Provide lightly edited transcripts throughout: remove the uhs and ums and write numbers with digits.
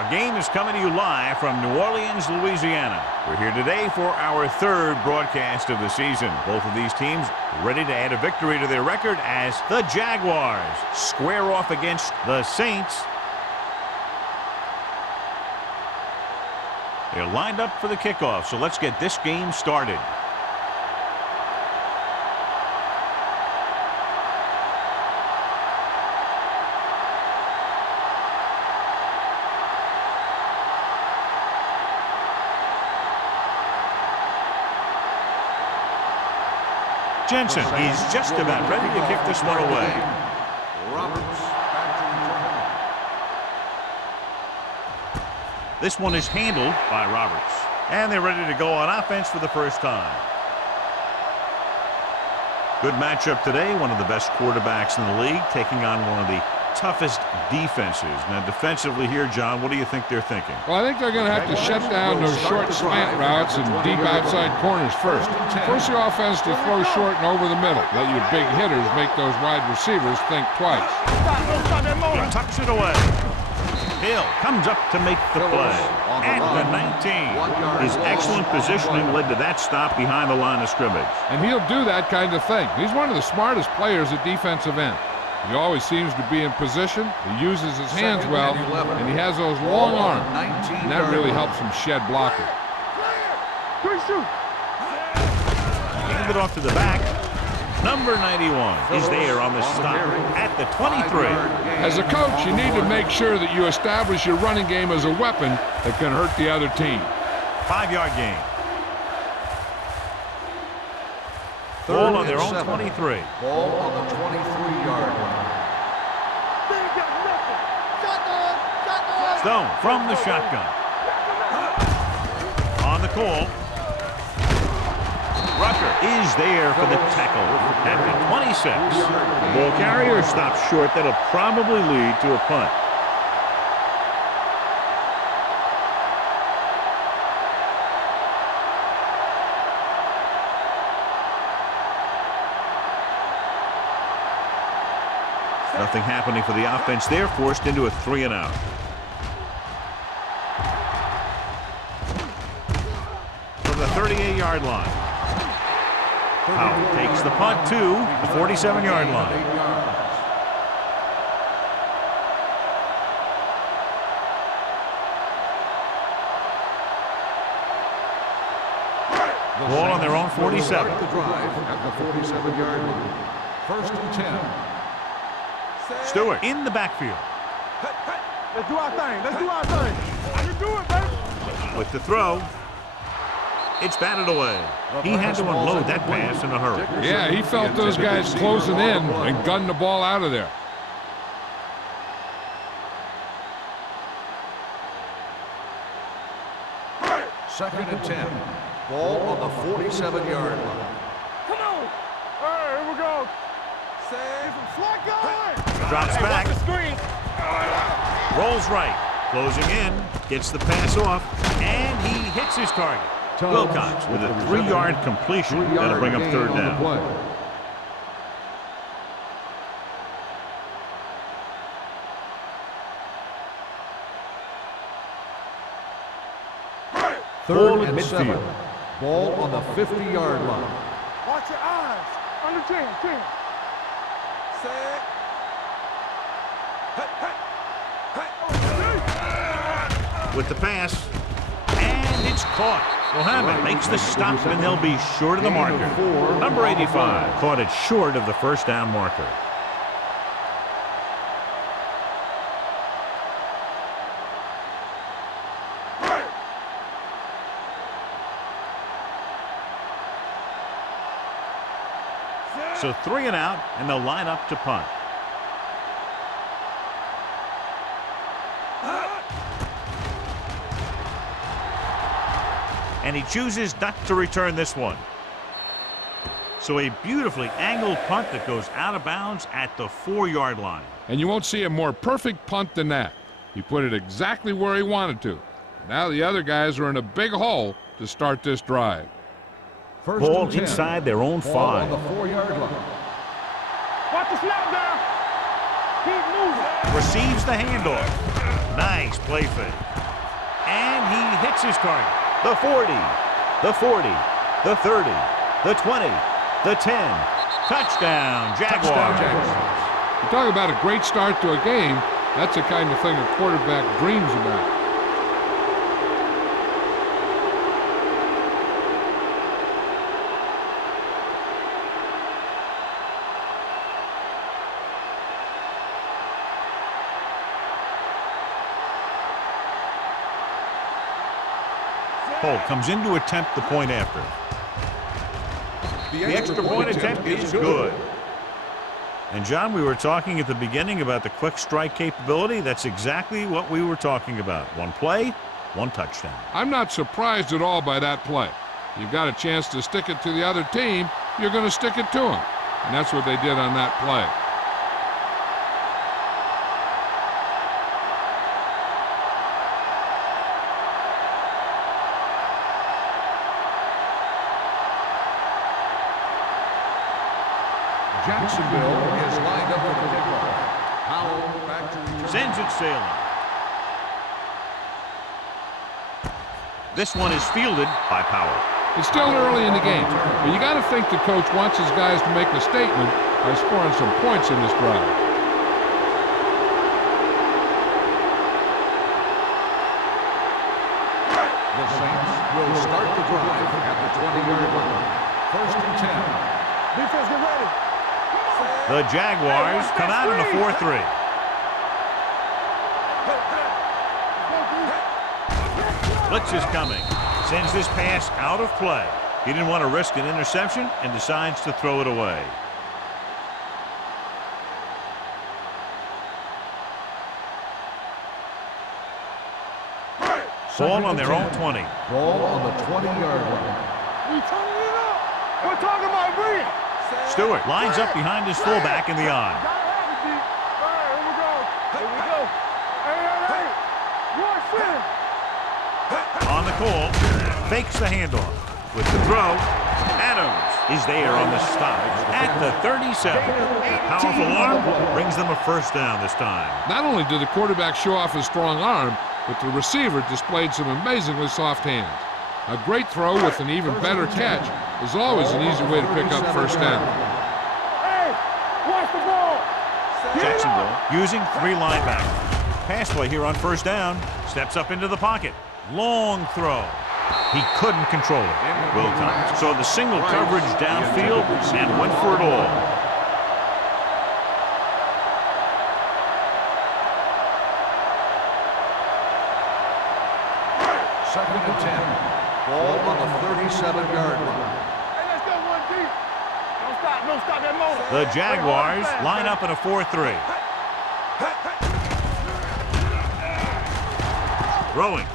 Our game is coming to you live from New Orleans, Louisiana. We're here today for our third broadcast of the season. Both of these teams ready to add a victory to their record as the Jaguars square off against the Saints. They're lined up for the kickoff, so let's get this game started. Jensen is just about ready to kick this one away. This one is handled by Roberts. And they're ready to go on offense for the first time. Good matchup today. One of the best quarterbacks in the league taking on one of the toughest defenses. Now defensively here, John, what do you think they're thinking? Well, I think they're going to have to shut down those short slant routes and deep outside corners first. Force the offense to throw short and over the middle. Let your big hitters make those wide receivers think twice. He tucks it away. Hill comes up to make the play at the 19. His excellent positioning led to that stop behind the line of scrimmage. And he'll do that kind of thing. He's one of the smartest players at defensive end. He always seems to be in position. He uses his hands well, and he has those long arms. And that really helps him shed blockers. Hand it off to the back. Number 91 is there on the stop at the 23. As a coach, you need to make sure that you establish your running game as a weapon that can hurt the other team. 5-yard gain. Ball on their own 23. Ball on the 23-yard line. Stone from the shotgun. On the call. Rucker is there for the tackle at the 26. The ball carrier stops short. That'll probably lead to a punt. Nothing happening for the offense. They're forced into a 3-and-out. From the 38-yard line. Powell takes the punt to the 47-yard line. Ball on their own 47. The drive at the 47-yard line. First and 10. Stewart in the backfield. Let's do our thing. Let's do our thing. I can do it, baby. With the throw, it's batted away. He had to unload that pass in a hurry. Yeah, he felt those guys closing in and gunned the ball out of there. Second and 10. Ball on the 47-yard line. Come on. All right, here we go. Save from slot guy. Drops back. Watch the screen. Rolls right. Closing in. Gets the pass off. And he hits his target. Wilcox with a 3-yard completion. That'll bring up third down. Third and 7. Ball on the 50-yard line. Watch your eyes. Under 10. Set. With the pass. And it's caught. Mohammed makes the stop, and they'll be short of the marker. Number 85 caught it short of the first down marker. So 3-and-out, and they'll line up to punt. And he chooses not to return this one. So a beautifully angled punt that goes out of bounds at the 4-yard line. And you won't see a more perfect punt than that. He put it exactly where he wanted to. Now the other guys are in a big hole to start this drive. First Ball and 10. inside their own 5. On the 4-yard line. Watch the snap down. Keep moving. Receives the handoff. Nice play fake. And he hits his target. The 40, the 40, the 30, the 20, the 10. Touchdown, Jaguars. You talk about a great start to a game. That's the kind of thing a quarterback dreams about. Holt comes in to attempt the point after. The extra point attempt is good. And, John, we were talking at the beginning about the quick strike capability. That's exactly what we were talking about. One play, one touchdown. I'm not surprised at all by that play. You've got a chance to stick it to the other team, you're going to stick it to them. And that's what they did on that play. Jacksonville is lined up for the kickoff. Howell back to return. Sends it sailing. This one is fielded by Powell. It's still early in the game, but you got to think the coach wants his guys to make a statement by scoring some points in this drive. The Saints will start the drive at the 20-yard line. 1st and 10. Defense, get ready. The Jaguars come out in a 4-3. Blitz is coming. Sends this pass out of play. He didn't want to risk an interception and decides to throw it away. Ball on their own 20. Ball on the 20-yard line. We turning it up. We're talking about Bree. Stewart lines up behind his fullback in the odd. Gotta have it, D. All right, here we go. Here we go. Hey. Rush in. On the call, fakes the handoff. With the throw, Adams is there on the stop at the 37. A powerful arm brings them a first down this time. Not only did the quarterback show off his strong arm, but the receiver displayed some amazingly soft hands. A great throw with an even better catch is always an easy way to pick up first down. Hey, watch the ball. Jacksonville using 3 linebackers. Pass play here on first down. Steps up into the pocket. Long throw. He couldn't control it. Will Thomas saw the single coverage downfield and went for it all. Second and 10. Ball on the 37-yard line. Hey, let's go, 1D. Don't stop that motor. The Jaguars line up in a 4-3. Throwing.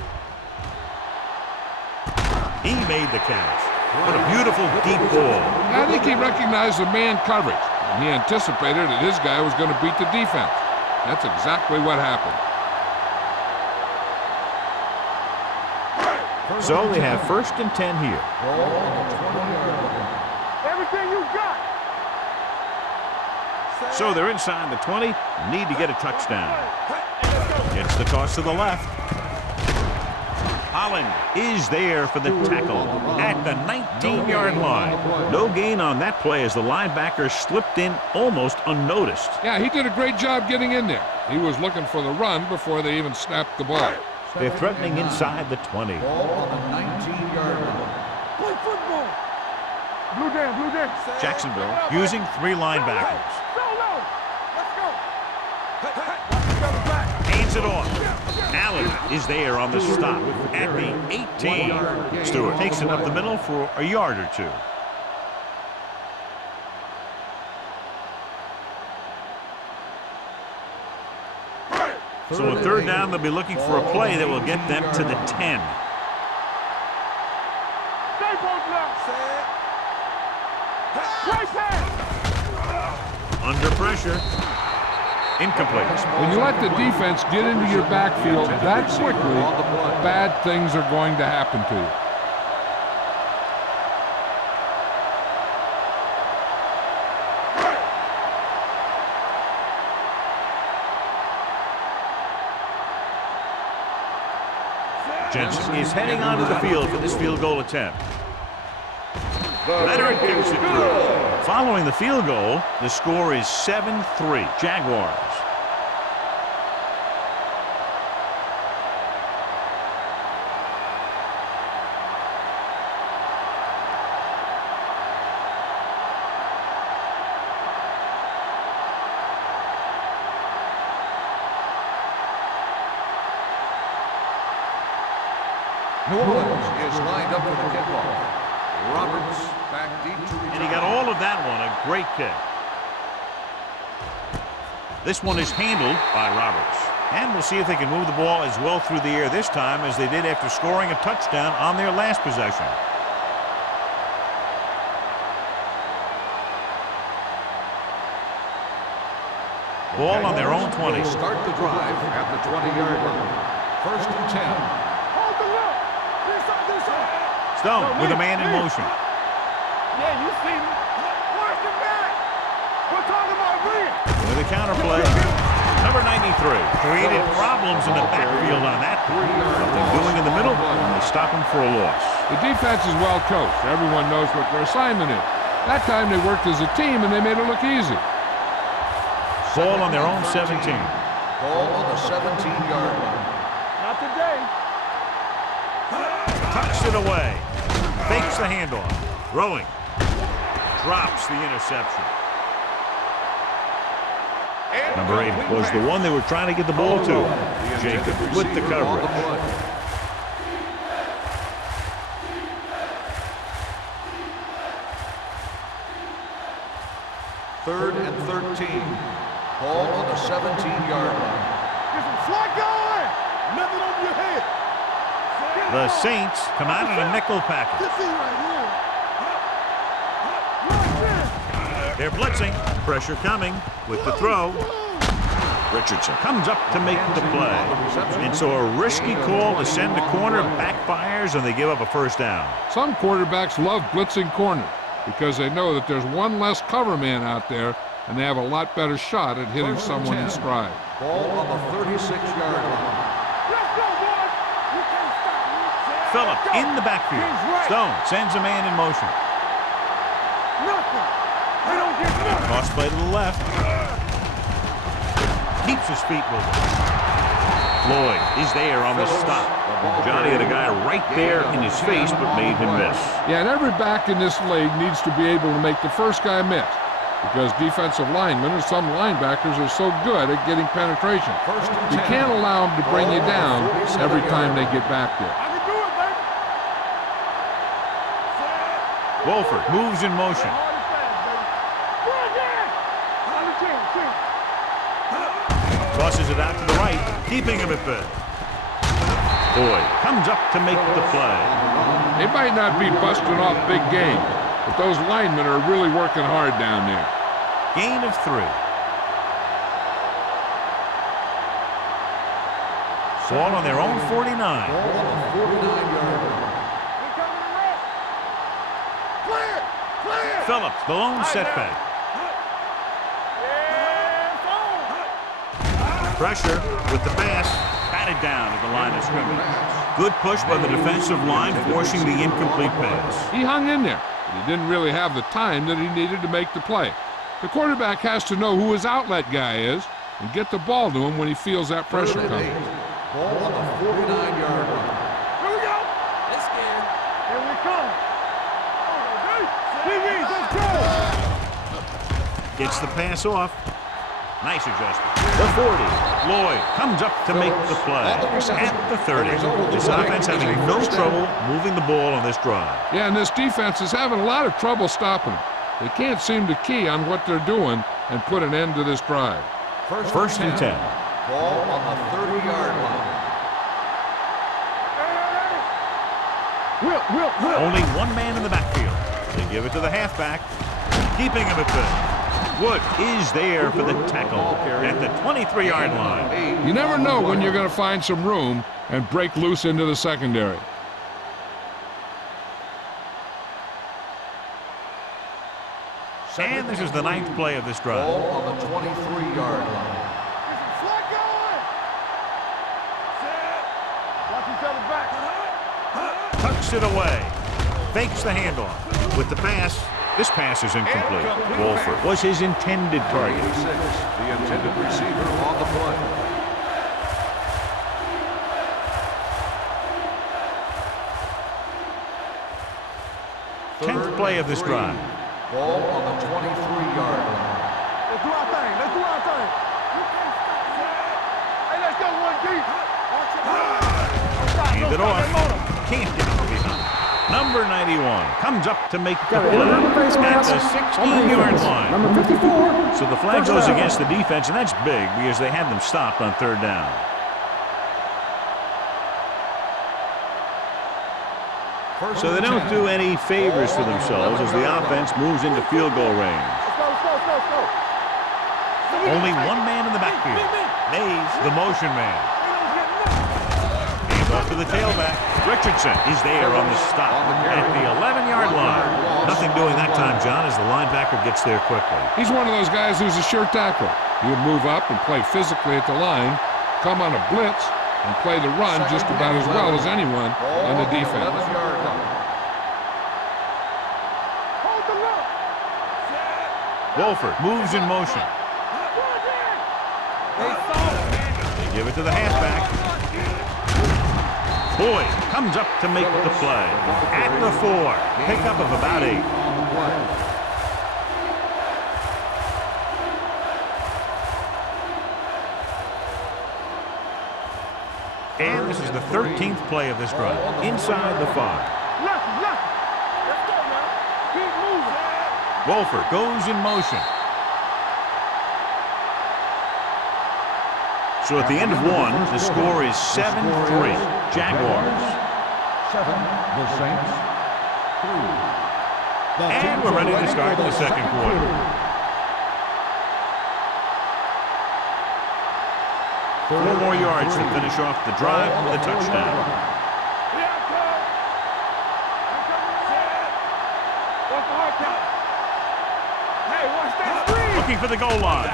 He made the catch. What a beautiful deep ball. I think he recognized the man coverage. And he anticipated that his guy was going to beat the defense. That's exactly what happened. So they have 1st and 10 here. Ball on the 20-yard line. Everything you got. So they're inside the 20. Need to get a touchdown. It's the toss to the left. Holland is there for the tackle at the 19-yard line. No gain on that play as the linebacker slipped in almost unnoticed. Yeah, he did a great job getting in there. He was looking for the run before they even snapped the ball. They're threatening inside the 20. Ball on the 19-yard line. Play football. Blue down. Jacksonville using 3 linebackers. Solo. Let's go. Hands it off. Allen is there on the stop at the 18. Stewart takes it up the middle for a yard or 2. So on 3rd down, they'll be looking for a play that will get them to the 10. Stay both left. Play pass. Under pressure. Incomplete. When you let the defense get into your backfield that quickly, bad things are going to happen to you. Jensen is heading onto the field for this field goal attempt. Leonard kicks it through. Following the field goal, the score is 7-3 Jaguars. New Orleans is lined up for the kickoff. Roberts back deep to return. And he got all of that one, a great kick. This one is handled by Roberts. And we'll see if they can move the ball as well through the air this time as they did after scoring a touchdown on their last possession. Ball on their own 20. Will start the drive at the 20-yard line. First and 10. Hold the look. This side. Stone with a man in motion. Yeah, you see me. Watch the back. We're talking about me. With a counterplay. Number 93 created problems in the backfield on that play. Something doing in the middle, and they stop him for a loss. The defense is well coached. Everyone knows what their assignment is. That time they worked as a team and they made it look easy. Ball on their own 17. Ball on the 17-yard line. Not today. Tucks it away. Fakes the handoff. Throwing. Drops the interception. Number 8 was the one they were trying to get the ball to. Jacob with the coverage. Third and 13. Ball on the 17-yard line. Get some slack going. Nothing over your head. The Saints come out in a nickel package. This thing right here. They're blitzing. Pressure coming with the throw. Richardson comes up to make the play. And so a risky call to send the corner backfires and they give up a first down. Some quarterbacks love blitzing corners because they know that there's one less cover man out there and they have a lot better shot at hitting someone in stride. Ball on the 36-yard line. Let's go, boys. You can't stop me. Phillip in the backfield. Stone sends a man in motion. Nothing. They don't get nothing. Cross play to the left. Keeps his feet moving. Floyd is there on the stop. Johnny had a guy right there in his face but made him miss. Yeah, and every back in this league needs to be able to make the first guy miss because defensive linemen and some linebackers are so good at getting penetration. You can't allow them to bring you down every time they get back there. I can do it, baby. Wolford moves in motion. Hard and fast, baby. Run again. On the team. Tosses it out to the right, keeping him at bay. Boyd comes up to make the play. They might not be busting off big game, but those linemen are really working hard down there. Gain of 3. Ball on their own 49. Ball on the 49-yard line. Clear. Phillips, the lone setback. Pressure with the pass, batted down at the line of scrimmage. Good push by the defensive line, forcing the incomplete pass. He hung in there, but he didn't really have the time that he needed to make the play. The quarterback has to know who his outlet guy is and get the ball to him when he feels that pressure coming. Ball on the 49-yard line. Here we go. Let's go. Here we come. Let's go. Gets the pass off. Nice adjustment. The 40. Lloyd comes up to make the play. At the 30. This offense having no trouble moving the ball on this drive. Yeah, and this defense is having a lot of trouble stopping them. They can't seem to key on what they're doing and put an end to this drive. First and 10. Ball on the 30-yard line. Will. Only one man in the backfield. They give it to the halfback, keeping him at bay. Wood is there for the tackle at the 23-yard line. You never know when you're going to find some room and break loose into the secondary. And this is the 9th play of this drive. Ball on the 23-yard line. Slack going. Watch each other back. tucks it away. Fakes the handoff. With the pass, this pass is incomplete. Wolford was his intended target. 86, the intended receiver on the play. 10th play of this drive. Ball on the 23-yard line. Let's do our thing. Let's do our thing. Hey, let's go, 1G. Hand it off. Can't get it behind. Number 91 comes up to make the play at the 16-yard line. Number 54. So the flag goes against the defense, and that's big because they had them stopped on 3rd down. So they don't do any favors for themselves as the offense moves into field goal range. Let's go. Only one man in the backfield. Mays, the motion man. Hands off to the tailback. Richardson is there on the stop at the 11-yard line. Nothing doing that time, John, as the linebacker gets there quickly. He's one of those guys who's a sure tackler. He'll move up and play physically at the line, come on a blitz, and play the run just about as well as anyone on the defense. Wolford moves in motion. They give it to the halfback. Boyd comes up to make the play. At the 4. Pickup of about 8. And this is the 13th play of this drive. Inside the 5. Let's go, man. Keep moving. Wolford goes in motion. So at the end of 1, the score is 7-3. Jaguars. 7, the Saints. 3. And we're ready to start the second quarter. 4 more yards to finish off the drive with a touchdown. Looking for the goal line.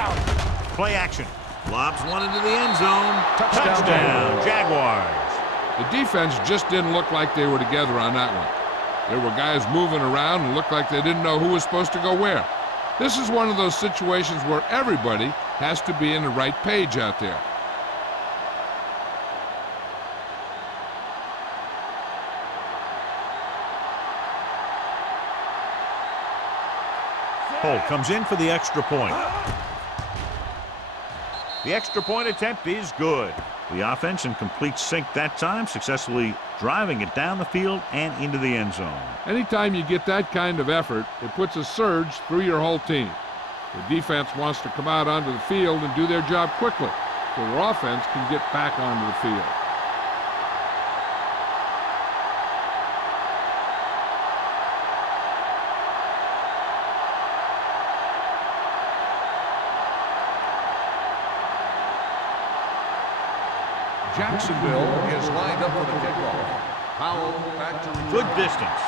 Play action. Lobs one into the end zone. Touchdown, Jaguars. The defense just didn't look like they were together on that one. There were guys moving around and looked like they didn't know who was supposed to go where. This is one of those situations where everybody has to be in the right page out there. Holt comes in for the extra point. The extra point attempt is good. The offense in complete sync that time, successfully driving it down the field and into the end zone. Anytime you get that kind of effort, it puts a surge through your whole team. The defense wants to come out onto the field and do their job quickly so their offense can get back onto the field. Jacksonville is lined up for the kickoff. Powell back to return. Good distance.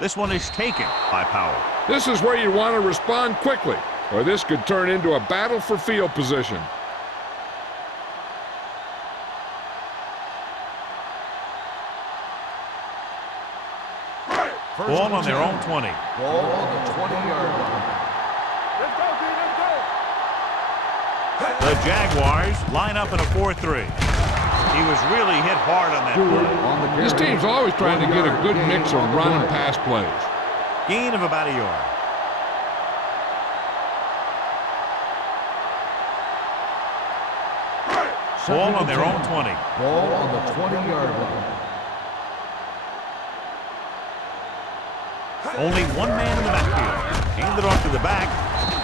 This one is taken by Powell. This is where you want to respond quickly, or this could turn into a battle for field position. Ball on their own 20. Ball on the 20-yard line. Let's go, dude. Let's go. The Jaguars line up in a 4-3. He was really hit hard on that play. This team's always trying to get a good mix of run and pass plays. Gain of about a yard. Ball on their own 20. Ball on the 20-yard line. Only one man in the backfield. Hand it off to the back.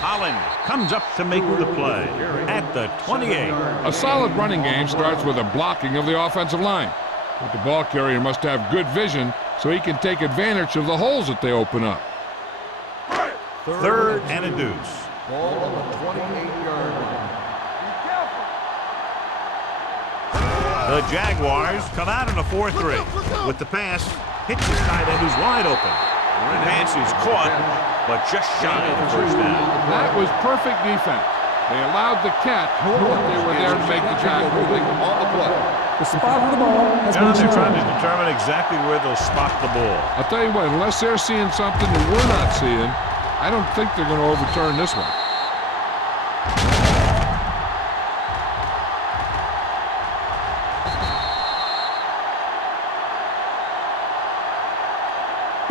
Holland comes up to make the play at the 28. A solid running game starts with a blocking of the offensive line. But the ball carrier must have good vision so he can take advantage of the holes that they open up. Third and a deuce. Ball on the 28-yard line. The Jaguars come out in a 4-3. With the pass, hits his tight end who's wide open. The pass is caught, but just shy of the first down. That was perfect defense. They allowed the catch, but they were there to make the tackle. On the play. The spot of the ball has been They're trying to changed. determine exactly where they'll spot the ball. I'll tell you what, unless they're seeing something that we're not seeing, I don't think they're going to overturn this one.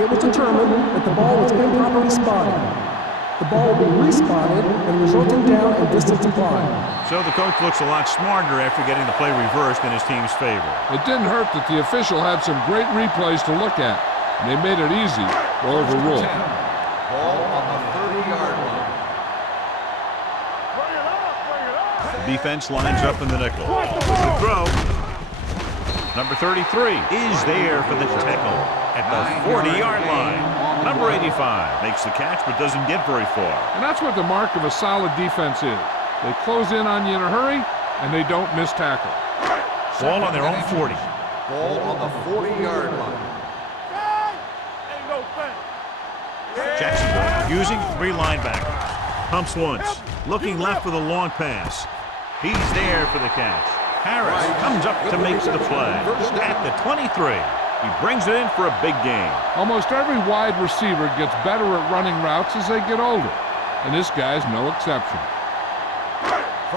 It was determined that the ball was improperly spotted. The ball will be respotted and resulting down and distance applied. So the coach looks a lot smarter after getting the play reversed in his team's favor. It didn't hurt that the official had some great replays to look at, and they made it easy to overrule. Ball on the 30-yard line. Bring it up, bring it up. The defense lines up in the nickel. The throw. Number 33 is there for the tackle at the 40-yard line. Number 85 makes the catch but doesn't get very far. And that's what the mark of a solid defense is. They close in on you in a hurry, and they don't miss tackle. Ball on their own 40. Ball on the 40-yard line. Ain't no thing. Jacksonville using 3 linebackers. Pumps once, looking left for the long pass. He's there for the catch. Harris comes up to make the play at the 23. He brings it in for a big gain. Almost every wide receiver gets better at running routes as they get older, and this guy's no exception.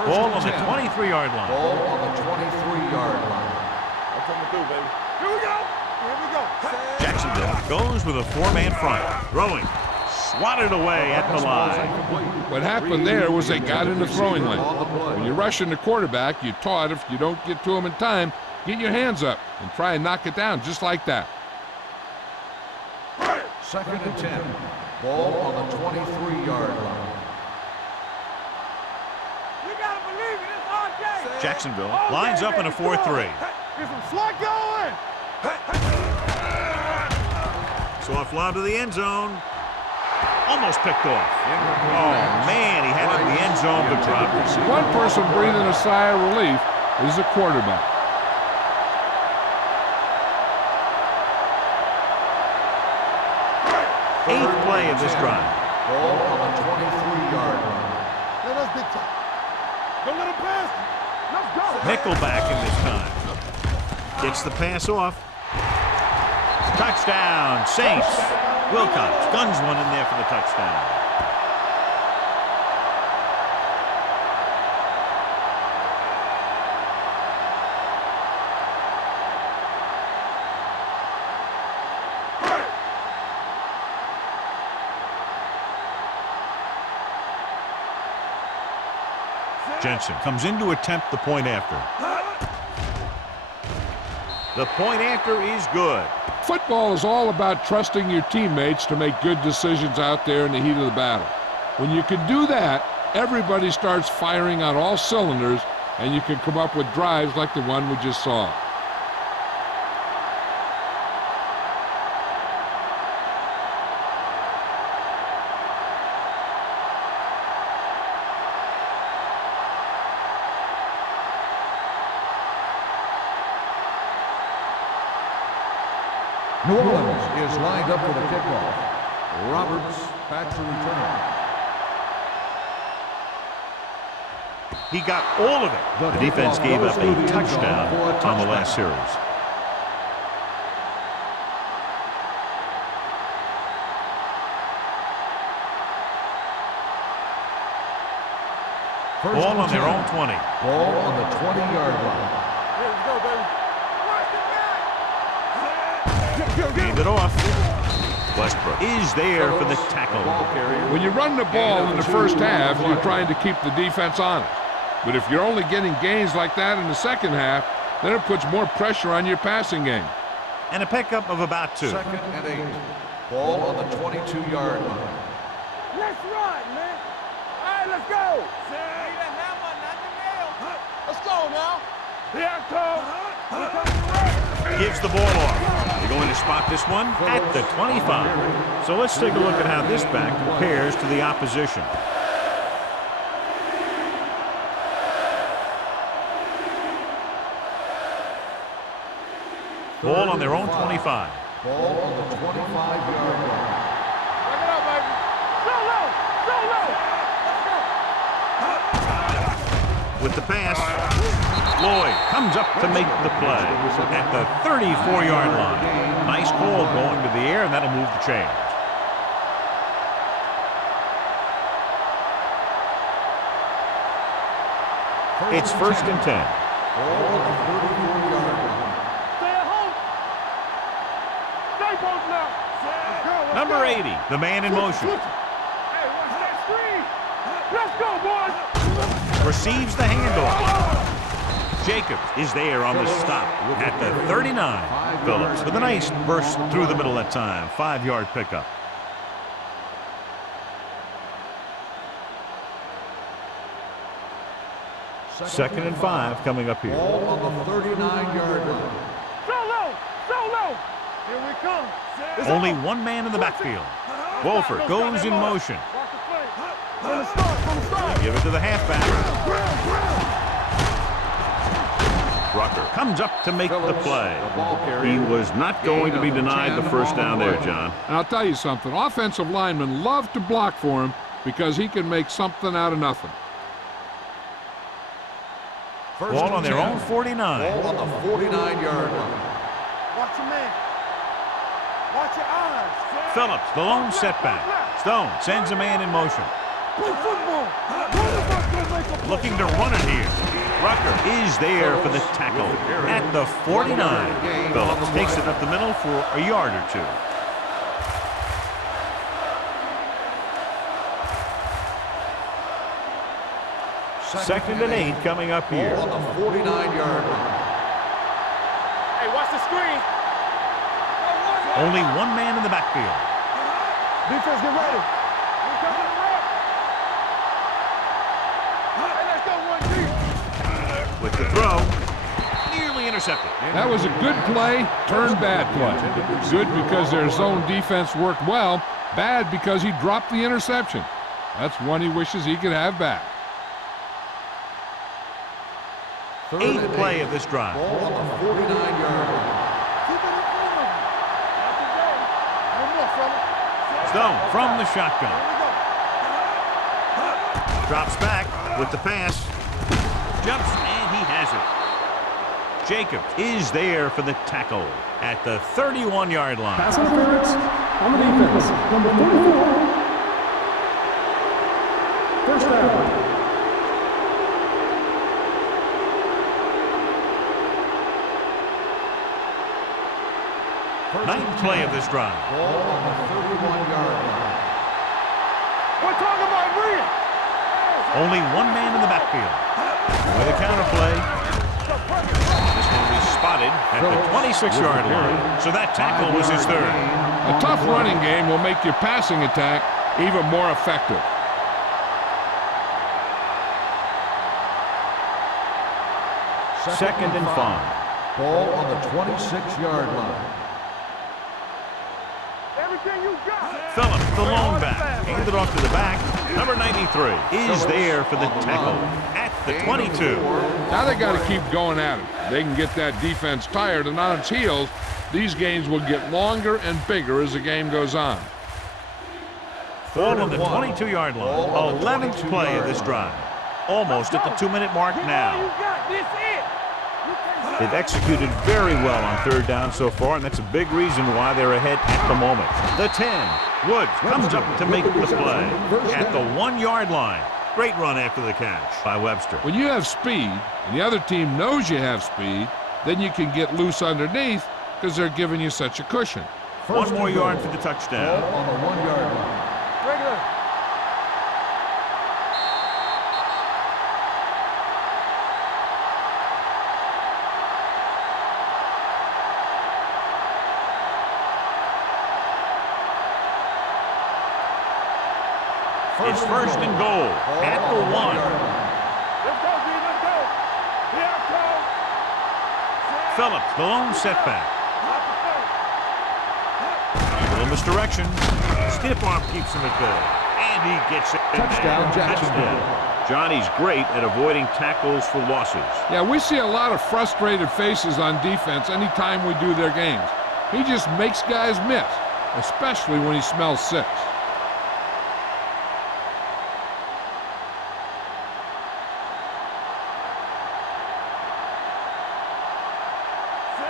Ball on the 23-yard line. Ball on the 23-yard line. That's what I'm gonna do, baby. Here we go. Here we go. Jacksonville goes with a 4-man front. Throwing. Swatted away at the line. What happened there was they got in the throwing lane. When you're rushing the quarterback, you're taught if you don't get to him in time, get your hands up and try and knock it down just like that. 2nd and 10. Ball on the 23-yard line. You gotta believe it. It's our day. Jacksonville lines up in a 4-3. Get some slug going. Soft lob to the end zone. Almost picked off. Oh, man, he had it in the end zone, but dropped it. One person breathing a sigh of relief is the quarterback. Eighth play of this drive. Ball on the 23-yard line. Let us big time. Don't let him pass. Let's go. Nickelback in this time. Gets the pass off. Touchdown, Saints. Wilcox guns one in there for the touchdown. Jensen comes in to attempt the point after. The point after is good. Football is all about trusting your teammates to make good decisions out there in the heat of the battle. When you can do that, everybody starts firing on all cylinders, and you can come up with drives like the one we just saw. New Orleans is lined up for the kickoff. Roberts back to return. He got all of it. The defense gave up a touchdown on the last series. Ball on their own 20. Ball on the 20-yard line. Here we go, baby. Gained it off. Westbrook is there for the tackle. When you run the ball in the first half, you're trying to keep the defense honest. But if you're only getting gains like that in the second half, then it puts more pressure on your passing game. And a pickup of about 2. 2nd and 8. Ball on the 22-yard line. Let's run, man. All right, let's go. Let's go now. Here I come. Gives the ball off. They're going to spot this one at the 25. So let's take a look at how this back compares to the opposition. Ball on their own 25. Ball on the 25-yard line. Back it up, baby. So low. So low. Let's go. with the pass. Lloyd comes up to make the play at the 34-yard line. Nice call going to the air, and that'll move the chains. It's 1st and 10. Ball on the 34-yard line. Stay at home. Stay both now. Let's go, let's Number go. 80, the man in motion. Hey, watch that screen. Let's go, boys. Receives the handoff. Jacobs is there on the stop at the 39. Phillips with a nice burst through the middle that time. 5-yard pickup. Second and 5 coming up here. Ball on the 39-yard line. Solo. Solo. Here we come. It's Only on. one man in the backfield. Wolford goes in motion. Watch the play. From the start, from the start. Give it to the halfback. Rucker comes up to make the play. He was not going to be denied the first down there, John. And I'll tell you something, offensive linemen love to block for him because he can make something out of nothing. Ball on their own 49. Ball on the 49-yard line. Watch your man. Watch your eyes. Phillips, the lone setback. Stone sends a man in motion. Play football. Quarterback's gonna make a play. Looking to run it here. Rucker is there for the tackle at the 49. Phillips takes it up the middle for a yard or two. Second and 8 coming up here. Ball on the 49-yard line. Hey, watch the screen. Only one man in the backfield. Defense, get ready. Here comes the rep. Hey, let's go, 1-3. With the throw, nearly intercepted. That was a good play, turned bad play. Good because their zone defense worked well, bad because he dropped the interception. That's one he wishes he could have back. Eighth play of this drive. Ball on the 49-yard line. Keep it in front of him. Not today. No more, fella. Stone from the shotgun. Here we go. Drops back with the pass. Jumps, and he has it. Jacobs is there for the tackle at the 31-yard line. Pass interference on the defense. Number 34. First down. Ninth play of this drive. Ball on the 31-yard line. We're talking about Reed. Only one man in the backfield. With a counter play. This one will be spotted at the 26-yard line. So that tackle was his third. A tough running game will make your passing attack even more effective. Second and 5. Ball on the 26-yard line. Everything you got. Phillips, the lone back, handed off to the back. Number 93 is there for the tackle at the 22. Now they got to keep going at it. They can get that defense tired and on its heels. These games will get longer and bigger as the game goes on. Ball on the 22-yard line. 11th play of this drive. Almost at the 2-minute mark All you now. got. This it. They've executed very well on third down so far, and that's a big reason why they're ahead at the moment. The 10. Woods comes up to make the play at the 1-yard line. Great run after the catch by Webster. When you have speed and the other team knows you have speed, then you can get loose underneath because they're giving you such a cushion. One more yard for the touchdown. Ball on the 1-yard line. Regular. It's first and goal at the 1. Let's go, D. Let's go. Here I come. Phillips, the lone setback. A little misdirection. Stiff arm keeps him at bay. And he gets it. Touchdown, Jacksonville. Johnny's great at avoiding tackles for losses. Yeah, we see a lot of frustrated faces on defense anytime we do their games. He just makes guys miss, especially when he smells six.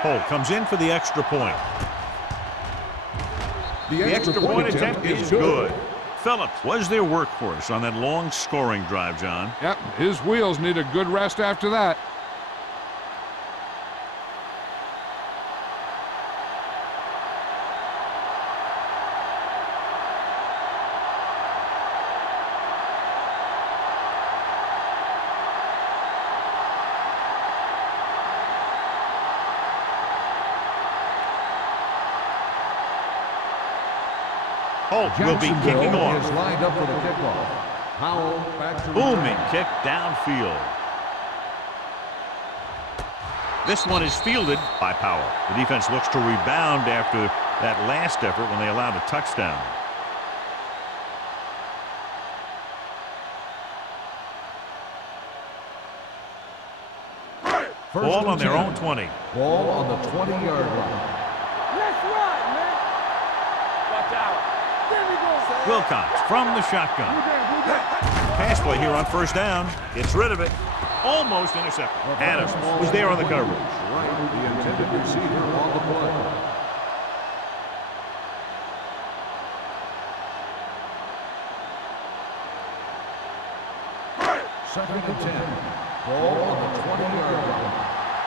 Holt comes in for the extra point. The extra point attempt is good. Phillips was their workhorse on that long scoring drive, John. Yep, his wheels need a good rest after that. Holt will be kicking off. Is lined up for the kickoff. Howell back to Booming kick downfield. This one is fielded by Powell. The defense looks to rebound after that last effort when they allowed a touchdown. Ball on their own 20. Ball on the 20-yard line. Let's run, man. Watch out. There we go. Wilcox from the shotgun. Pass play here on first down. Gets rid of it. Almost intercepted. Adams was there on the coverage. Right, the intended receiver on the play. Second and 10. Ball on the 20-yard line.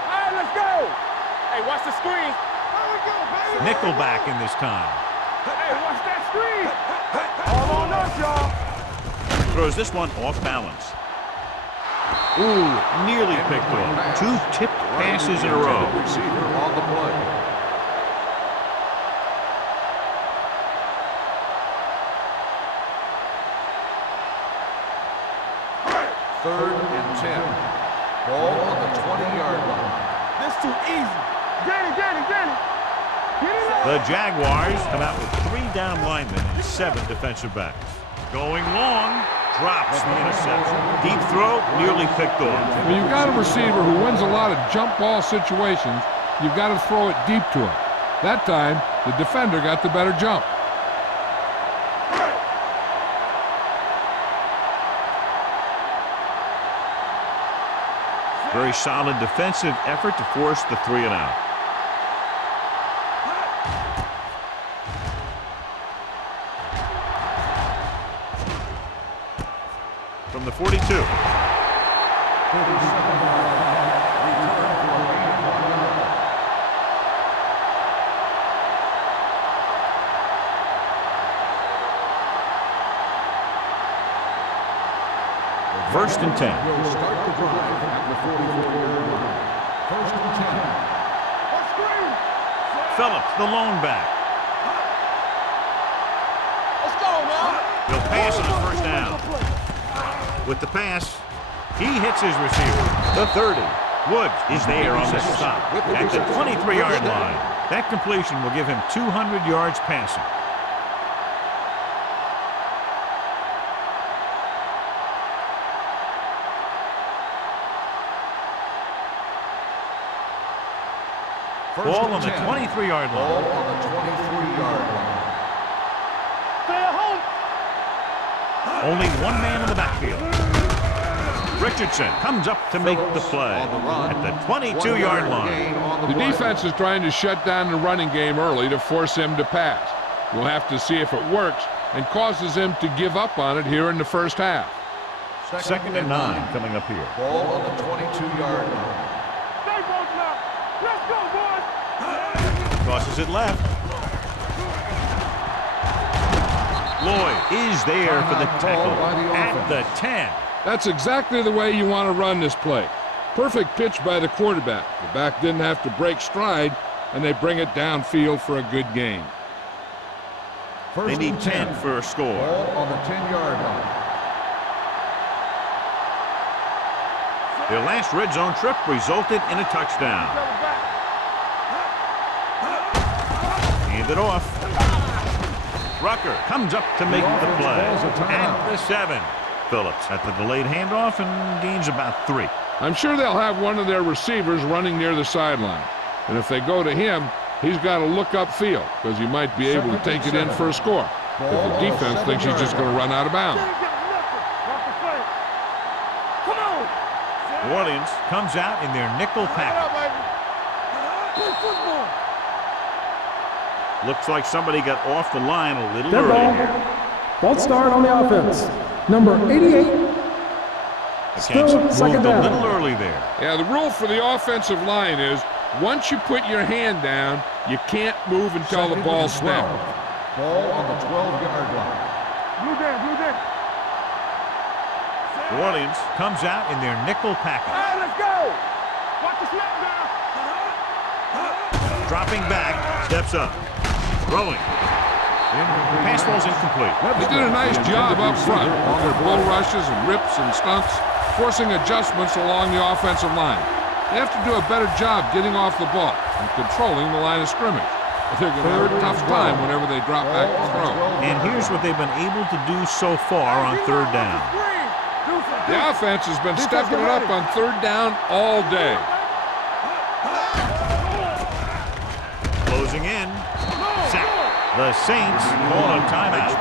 All right, let's go. Hey, watch the screen. There we go, baby. Nickelback in this time. Hey, watch that screen. All on us, y'all. Throws this one off balance. Ooh, nearly picked off. Two tipped passes in a row. Receiver on the play. Third and 10. Ball on the 20-yard line. This too easy. Get it. Get it up. The Jaguars come out with 3 down linemen and 7 defensive backs. Going long, drops the interception. Deep throw, nearly picked off. When you've got a receiver who wins a lot of jump ball situations, you've got to throw it deep to him. That time, the defender got the better jump. Very solid defensive effort to force the 3 and out. From the 42. First and 10. Will start the drive at the 44-yard line. First and 10. Phillips, the lone back. Let's go, man. He'll pass on his first down. With the pass, he hits his receiver. The 30. Woods is there on the stop at the 23-yard line. That completion will give him 200 yards passing. Ball on the 23-yard Ball line. on the 23-yard line. Stay at home. Only one man in the backfield. Richardson comes up to make the play at the 22-yard line. The defense is trying to shut down the running game early to force him to pass. We'll have to see if it works and causes him to give up on it here in the first half. Second and 9 coming up here. Ball on the 22-yard line. Stay both now. Let's go, boys. Tosses it left. Lloyd is there for the tackle at the 10. That's exactly the way you want to run this play. Perfect pitch by the quarterback. The back didn't have to break stride, and they bring it downfield for a good gain. They need 10 for a score. Ball on the 10-yard line. Their last red zone trip resulted in a touchdown. Hand it off. Rucker comes up to make the play at the 7. Phillips at the delayed handoff and gains about 3. I'm sure they'll have one of their receivers running near the sideline. And if they go to him, he's got to look upfield because he might be able to take it in for a score. If the defense thinks he's just going to run out of bounds. Come on. New Orleans comes out in their nickel package. Looks like somebody got off the line a little Dead early ball. here. False start on the offense. Number 88. The Still Kings second moved a down. little early there. Yeah, the rule for the offensive line is once you put your hand down, you can't move until the ball's snapped. Ball on the 12-yard line. Blue down, blue down. New Orleans comes out in their nickel package. Hey, let's go. Watch the snap now. Dropping back, steps up. Throwing. Pass ball's incomplete. They did a nice job up front on their bull rushes and rips and stunts, forcing adjustments along the offensive line. They have to do a better job getting off the ball and controlling the line of scrimmage. They're going to have a tough time whenever they drop back to throw. And here's what they've been able to do so far on third down. The offense has been stepping it up on third down all day. Closing in. Sack. The Saints call a timeout.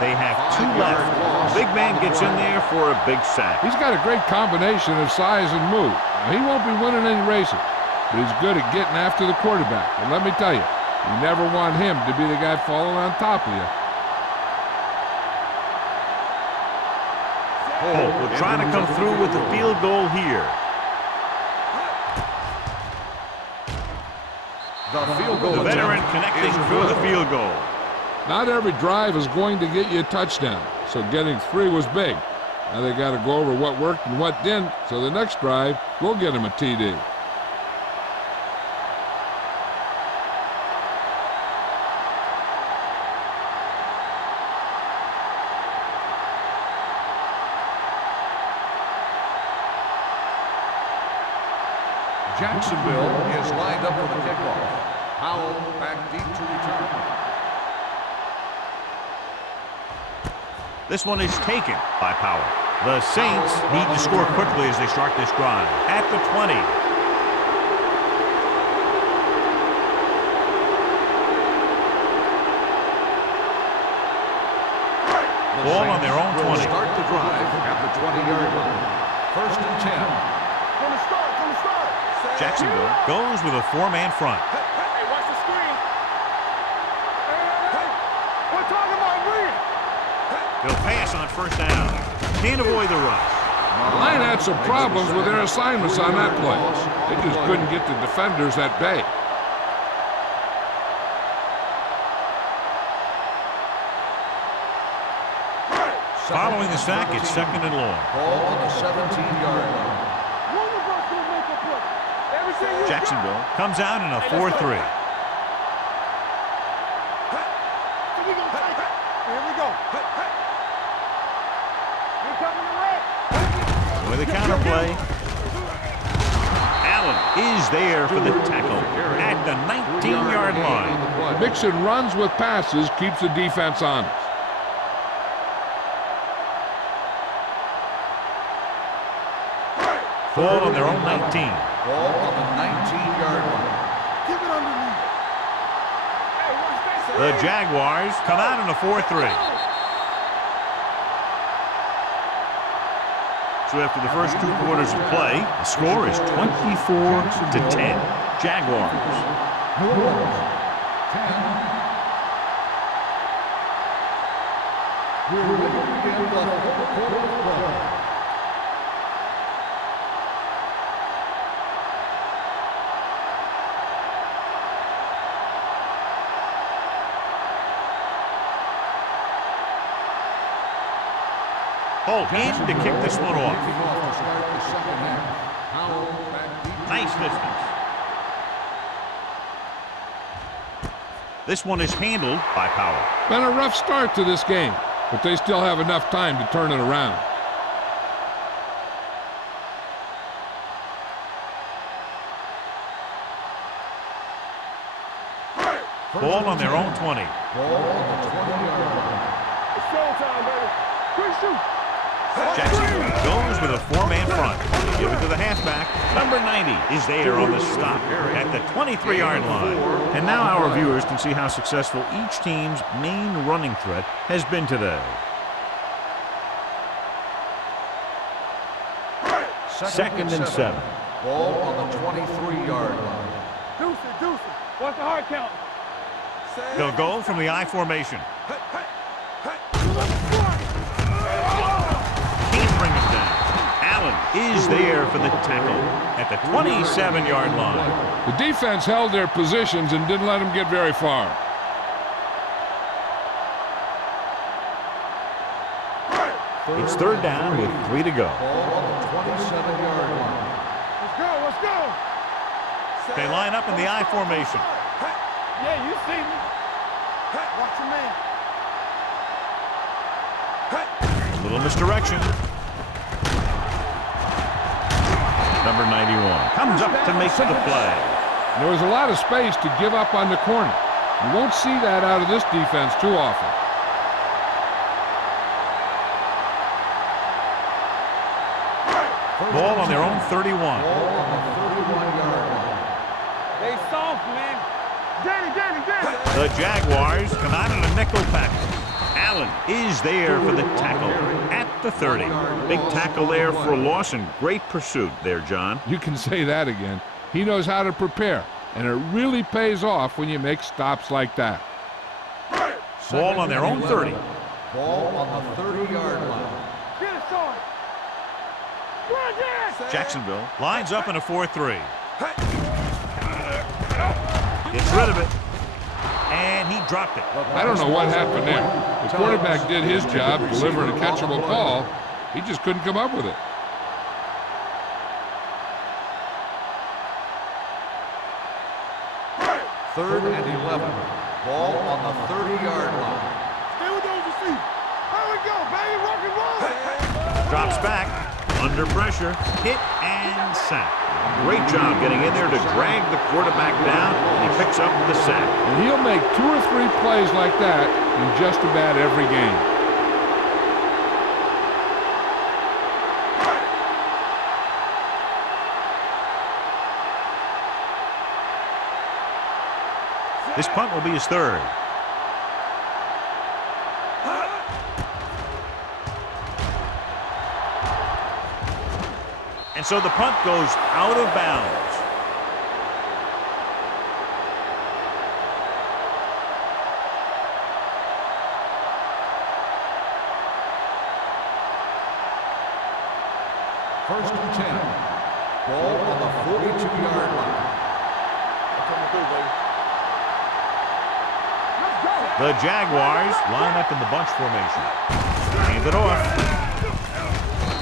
They have 2 left. Big man gets in there for a big sack. He's got a great combination of size and move. Now, he won't be winning any races, but he's good at getting after the quarterback. And let me tell you, you never want him to be the guy falling on top of you. Holt will try to come through with the field goal here. The veteran connecting through the field goal. Not every drive is going to get you a touchdown, so getting 3 was big. Now they got to go over what worked and what didn't, so the next drive will get him a TD. Jacksonville is lined up for the kickoff. Howell back deep to return. This one is taken by Powell. The Saints need to score quickly as they start this drive. At the 20. Ball on their own 20. Start the drive at the 20-yard line. First and 10. From the start, from the start. Jacksonville goes with a 4-man front. Hey, watch the screen. Hey. We're talking about green. He'll pass on first down. Can't avoid the rush. The line had some problems with their assignments on that play. They just couldn't get the defenders at bay. Following the sack, it's second and long. Ball on the 17-yard line. One of us will make a play. Everything you Jacksonville got. comes out in a 4-3. Here we go. Here we go. Here coming the red. With a counter play. Allen is there for the tackle at the 19-yard line. Mixing runs with passes keeps the defense honest. Ball on their own 19. Ball on the 19-yard line. Give it underneath. Hey, watch that. The Jaguars come out in a 4-3. So after the first 2 quarters of play, the score is 24-10. Jaguars. New Orleans, 10. We're ready to begin the fourth quarter of play. Holt in to kick this one off. Kicking off to start the second half. Howell back deep. Nice distance. This one is handled by Powell. Been a rough start to this game, but they still have enough time to turn it around. Ball on their own 20. Ball on the 20-yard line. It's showtime, baby. Quick shoot. Jacksonville goes with a 4-man front. They give it to the halfback. Number 90 is there on the stop at the 23-yard line. And now our viewers can see how successful each team's main running threat has been today. Second and 7. Ball on the 23-yard line. Deuce it. Watch the hard count. They'll go from the I formation. Can't bring him down. Allen is there for the tackle at the 27-yard line. The defense held their positions and didn't let them get very far. It's third down with 3 to go. Ball on the 27-yard line. Let's go, let's go. They line up in the I formation. Yeah, you see me. Watch your man. A little misdirection. Number 91 comes up to make the play. There was a lot of space to give up on the corner. You won't see that out of this defense too often. Ball on their own 31. Ball on the 31-yard line. They soft, man. Danny. The Jaguars come out in a nickel package. Allen is there for the tackle at the 30. Big tackle there for a loss and great pursuit there, John. You can say that again. He knows how to prepare, and it really pays off when you make stops like that. Ball on their own 30. Ball on the 30-yard line. Get it, son. Run, Jack. Jacksonville lines up in a 4-3. Gets rid of it. And he dropped it. I don't know what happened there. The quarterback did his job, delivering a catchable call. He just couldn't come up with it. Third and 11. Ball on the 30-yard line. Stay with those receivers. There we go, baby. Rock and roll. Drops back. Under pressure. Hit and sack. Great job getting in there to drag the quarterback down, and he picks up the sack. And he'll make 2 or 3 plays like that in just about every game. This punt will be his third. And so the punt goes out of bounds. First and 10. Ball on the 42-yard line. The Jaguars line up in the bunch formation. Hand it off.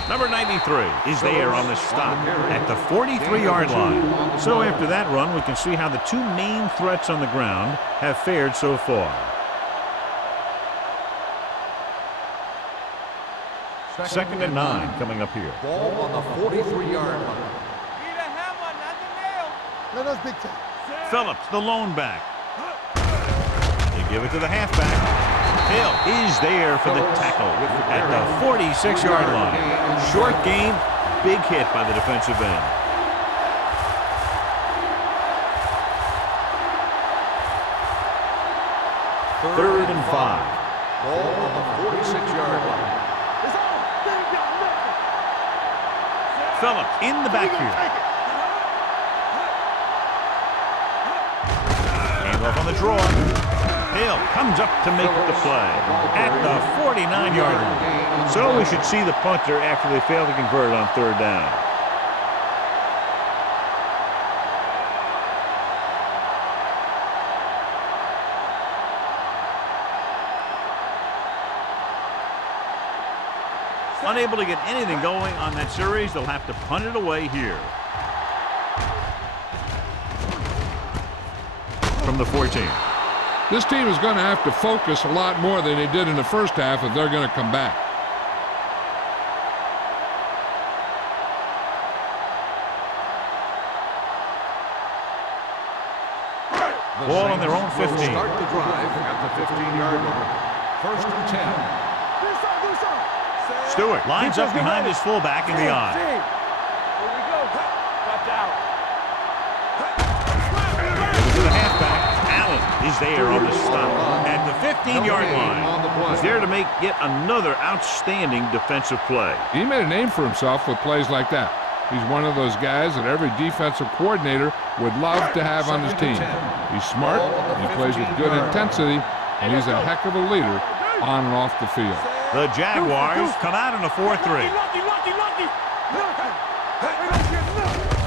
Number 93 is there on the stop at the 43-yard line. So after that run, we can see how the 2 main threats on the ground have fared so far. Second and 9 coming up here. Ball on the 43-yard line. Need a hammer, not the nail. Let us big time. Phillips, the lone back. They give it to the halfback. Hill is there for the tackle at the 46-yard line. Short game, big hit by the defensive end. Third and 5. Ball on the 46-yard line. It's on. Phillips in the backfield. Hand off on the draw. Hill comes up to make the play at the 49-yard line. So we should see the punter after they fail to convert on third down. Unable to get anything going on that series, they'll have to punt it away here. From the 14. This team is going to have to focus a lot more than they did in the first half if they're going to come back. Ball on their own 15. Start the drive at the 15-yard line. First and 10. Stewart lines up behind his fullback in the eye. Here we go. Watch out. To the halfback. Allen is there on the stop at the 15-yard line. He's there to make yet another outstanding defensive play. He made a name for himself with plays like that. He's one of those guys that every defensive coordinator would love to have on his team. He's smart, he plays with good intensity, and he's a heck of a leader on and off the field. The Jaguars come out in a 4-3.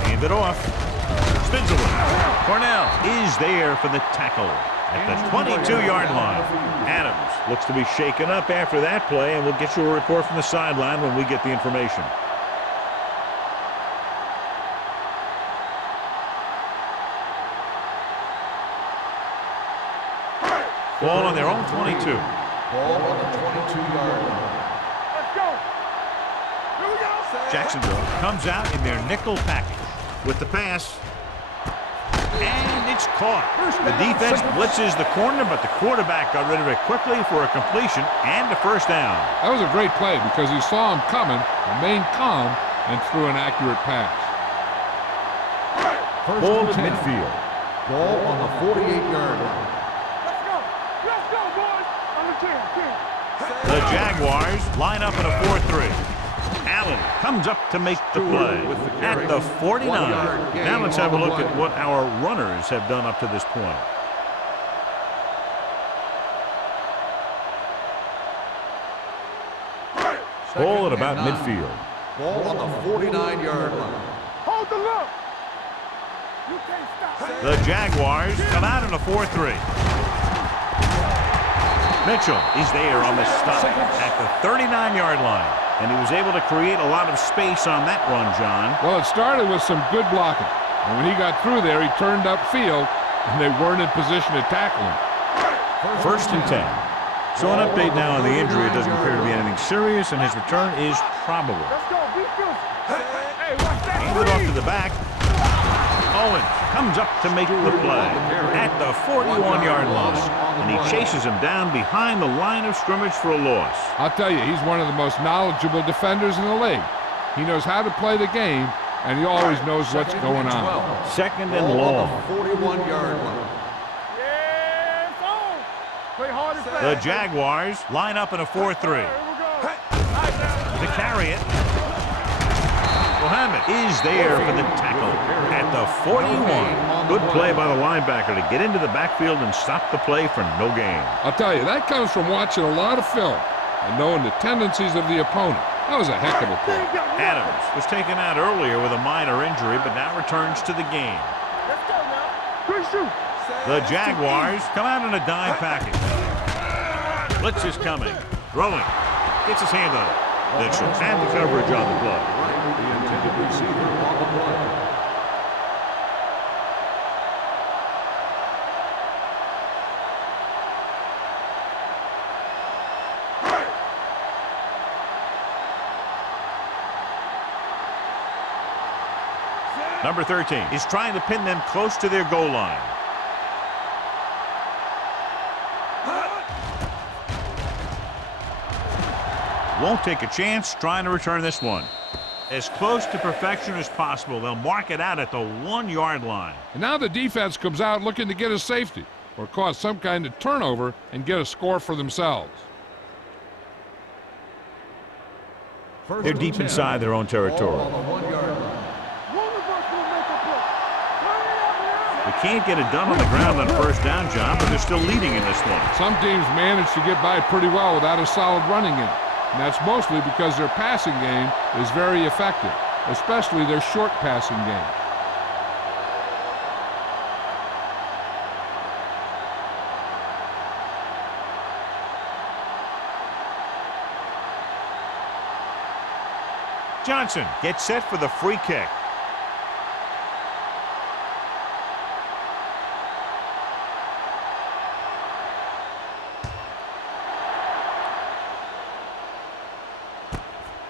Hand it off. Spins away. Cornell is there for the tackle at the 22-yard line. Adams looks to be shaken up after that play, and we'll get you a report from the sideline when we get the information. Ball on their own 22. Ball on the 22-yard line. Let's go. Here we go. Jacksonville comes out in their nickel package with the pass. And it's caught. The defense blitzes the corner, but the quarterback got rid of it quickly for a completion and a first down. That was a great play because he saw him coming, remained calm, and threw an accurate pass. Ball at midfield. Ball on the 48-yard line. Let's go, boys. On the 10. The Jaguars line up in a 4-3. Allen comes up to make the play at the 49. Now let's have a look at what our runners have done up to this point. Ball at about midfield. Ball on the 49-yard line. Hold the look. You can't stop. The Jaguars come out in a 4-3. Mitchell is there on the stop at the 39-yard line, and he was able to create a lot of space on that run, John. Well, it started with some good blocking, and when he got through there, he turned upfield, and they weren't in position to tackle him. First and 10. So an update now on the injury. It doesn't appear to be anything serious, and his return is probable. Let's go. Be good. Hey, watch that. Hand it off to the back. Owens comes up to make the play at the 41-yard line, and he chases him down behind the line of scrimmage for a loss. I'll tell you, he's one of the most knowledgeable defenders in the league. He knows how to play the game, and he always knows what's going on. Second and long. 41-yard line. Yeah, it's on. Play hard and fast. The Jaguars line up in a 4-3. Here we go. Nice, Allen. To carry it, Mohammed is there for the tackle at the 41. Good play by the linebacker to get into the backfield and stop the play for no gain. I'll tell you, that comes from watching a lot of film and knowing the tendencies of the opponent. That was a heck of a play. Adams was taken out earlier with a minor injury, but now returns to the game. Let's go now. Good shoot. The Jaguars come out in a dime package. Blitz is coming. Throwing. Gets his hand on it. Mitchell and the coverage on the play. The intended receiver on the play. Number 13 is trying to pin them close to their goal line. Won't take a chance trying to return this one. As close to perfection as possible. They'll mark it out at the 1-yard line. And now the defense comes out looking to get a safety or cause some kind of turnover and get a score for themselves. They're deep inside their own territory. On the 1-yard line. One of us will make a play. Turn it up now. They can't get it done on the ground on first down, John, but they're still leading in this one. Some teams manage to get by pretty well without a solid running game. And that's mostly because their passing game is very effective, especially their short passing game. Johnson gets set for the free kick.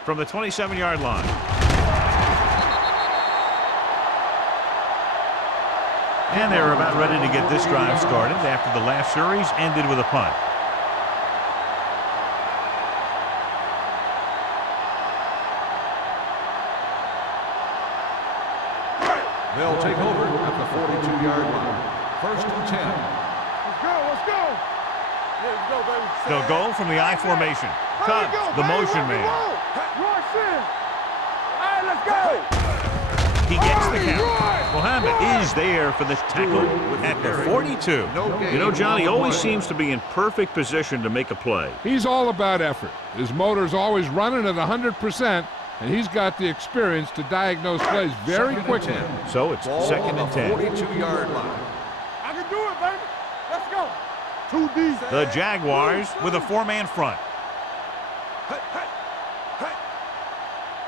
From the 27-yard line. And they're about ready to get this drive started after the last series ended with a punt. They'll take over at the 42-yard line. First and 10. Let's go. Let's go. Yeah, let's go, baby. They'll go from the I formation. Here we Cubs, go, the baby. motion Rock and man. roll. Rush in. All right, let's go. He gets the count. Muhammad is there for the tackle at the 42. You know, John, he always seems to be in perfect position to make a play. He's all about effort. His motor's always running at 100%, and he's got the experience to diagnose plays very quickly. So it's second and 10. 42-yard line. I can do it, baby. Let's go. 2 deep. The Jaguars with a 4-man front.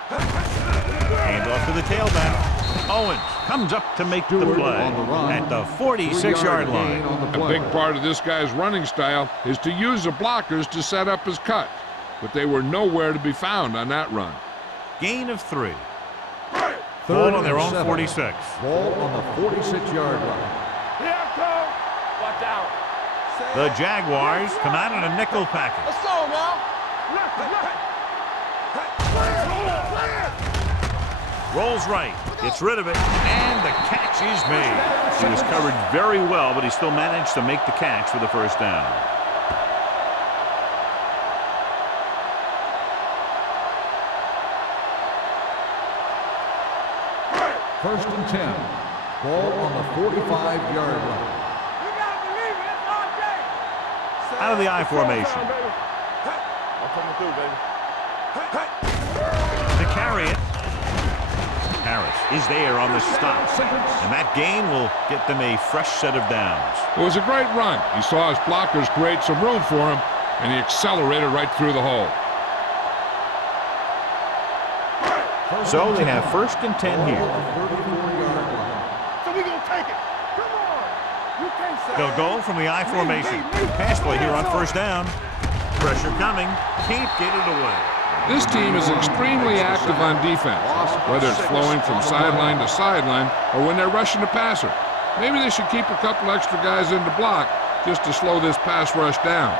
Hand off to the tailback. Owens comes up to make the play at the 46-yard line. A big part of this guy's running style is to use the blockers to set up his cut, but they were nowhere to be found on that run. Gain of 3. Ball on their own 46. Ball on the 46-yard line. Here come. Watch out. The Jaguars come out in a nickel package. Let's go now. Left. Rolls right, gets rid of it, and the catch is made. He was covered very well, but he still managed to make the catch for the first down. First and 10. Ball on the 45-yard line. You gotta believe it. It's our day. Out of the I formation. I'm coming through, baby. To carry it. Harris is there on the stop, and that gain will get them a fresh set of downs. It was a great run. He saw his blockers create some room for him, and he accelerated right through the hole. So they have first and 10 here. So we gonna take it. Come on. You can't say. They'll go from the I formation. Pass play here on first down. Pressure coming. Can't get it away. This team is extremely active on defense, whether it's flowing from sideline to sideline or when they're rushing the passer. Maybe they should keep a couple extra guys in the block just to slow this pass rush down.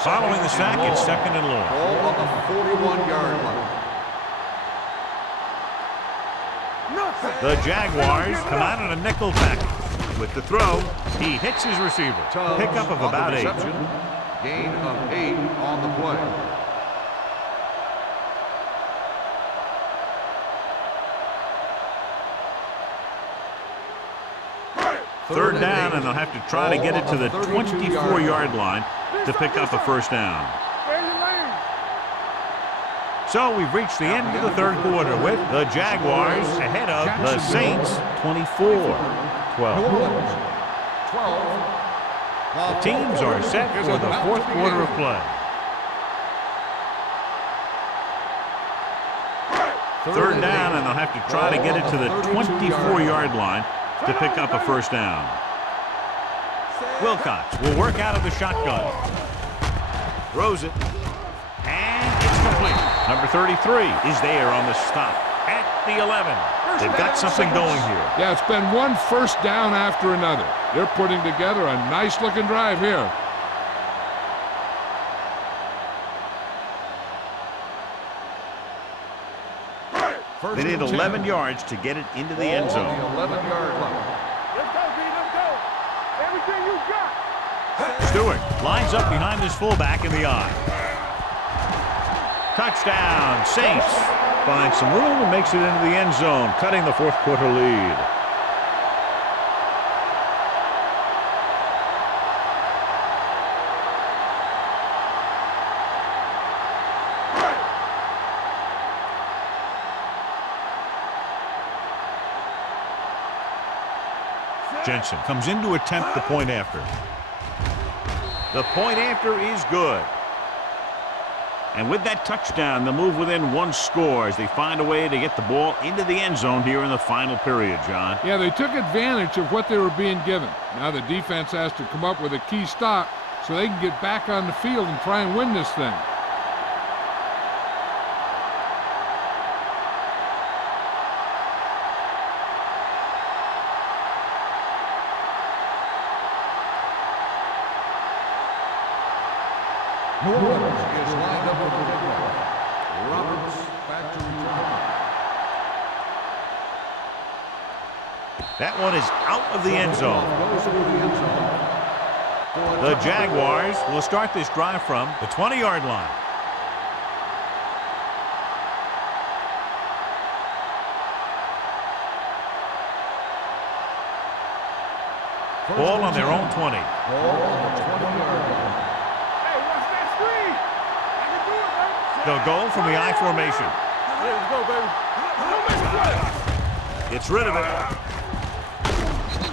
Following the sack, it's second and long. Ball on the 41-yard line. The Jaguars come out in a nickel package. With the throw, he hits his receiver. Pickup of about 8. Gain of 8 on the play. Third down, and they'll have to try to get it to the 24-yard line to pick up a first down. So we've reached the end of the third quarter with the Jaguars ahead of the Saints 24-12. The teams are set for the fourth quarter of play. Third down, and they'll have to try to get it to the 24-yard line to pick up a first down. Wilcox will work out of the shotgun. Throws it. And it's complete. Number 33 is there on the stop at the 11. They've got something going here. Yeah, it's been one first down after another. They're putting together a nice-looking drive here. They need 11 yards to get it into the end zone. The 11-yard line. Let's go, B. Let's go. Everything you got. Stewart lines up behind his fullback in the I. Touchdown, Saints. Finds some room and makes it into the end zone, cutting the fourth quarter lead. Jensen comes in to attempt the point after. The point after is good. And with that touchdown, they'll move within 1 score as they find a way to get the ball into the end zone here in the final period, John. Yeah, they took advantage of what they were being given. Now the defense has to come up with a key stop so they can get back on the field and try and win this thing. New Orleans is lined up with the kickoff. Roberts back to return. That one is out of the end zone. Goes into the end zone. The Jaguars will start this drive from the 20-yard line. Ball on their own 20. Ball on the 20-yard line. Hey, watch that screen. I can do it, man. They'll go from the I formation. Hey, let's go, baby. Don't make a play. Gets rid of it.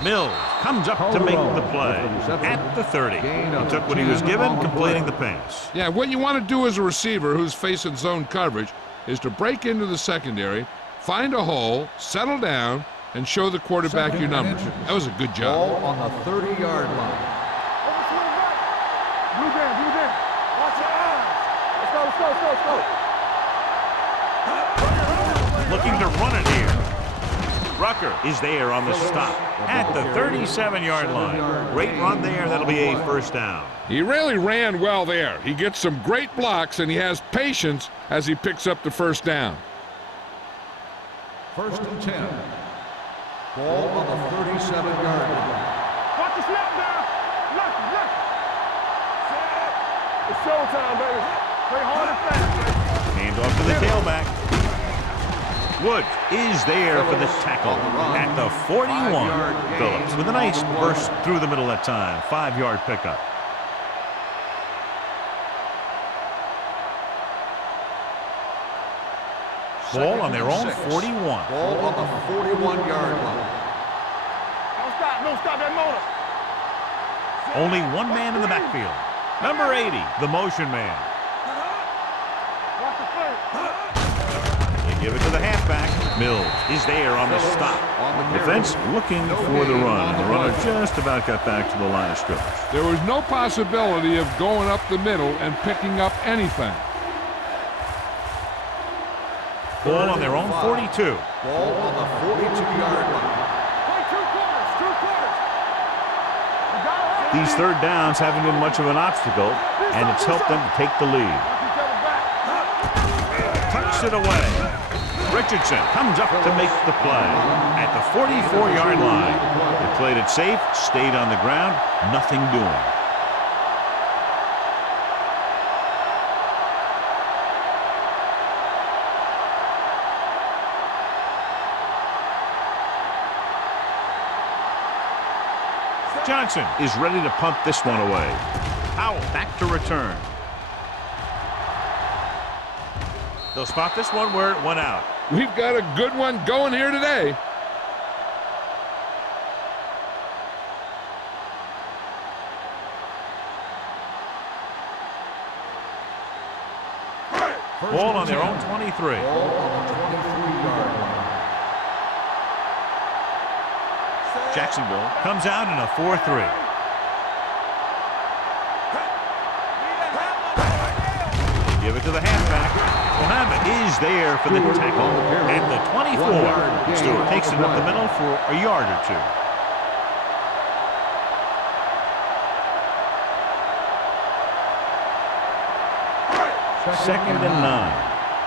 Mills comes up to make the play at the 30. He took what he was given, completing the pass. Yeah, what you want to do as a receiver who's facing zone coverage is to break into the secondary, find a hole, settle down, and show the quarterback your numbers. That was a good job. Ball on the 30-yard line. Overswing right. Blue down. Watch your eyes. Let's go. Looking to run it here. Rucker is there on the stop at the 37-yard line. Great run there. That'll be a first down. He really ran well there. He gets some great blocks, and he has patience as he picks up the first down. 1st and 10. Ball on the 37-yard line. Watch the snap down. Look. It's showtime, baby. Play hard and fast, baby. Hand off to the tailback. Woods is there for the tackle at the 41. Phillips with a nice burst through the middle that time. 5-yard pickup. Ball on their own 41. Ball on the 41-yard line. Don't stop that motor. Only one man in the backfield. Number 80, the motion man. Watch the play. They give it to the halfback. Mills is there on the stop. Defense looking for the run. And the runner just about got back to the line of scrimmage. There was no possibility of going up the middle and picking up anything. Ball on their own 42. Ball on the 42-yard line. Play two quarters. You got it. These third downs haven't been much of an obstacle, and it's helped them to take the lead. Watch each other back. Tucks it away. Richardson comes up to make the play at the 44-yard line. They played it safe, stayed on the ground, nothing doing. Johnson is ready to punt this one away. Powell back to return. They'll spot this one where it went out. We've got a good one going here today. Ball on their own 23. Ball on the 23-yard line. Jacksonville comes out in a 4-3. Give it to the halfback. Mohammed is there for the tackle at the 24. Stewart takes it up the middle for a yard or two. Second and 9.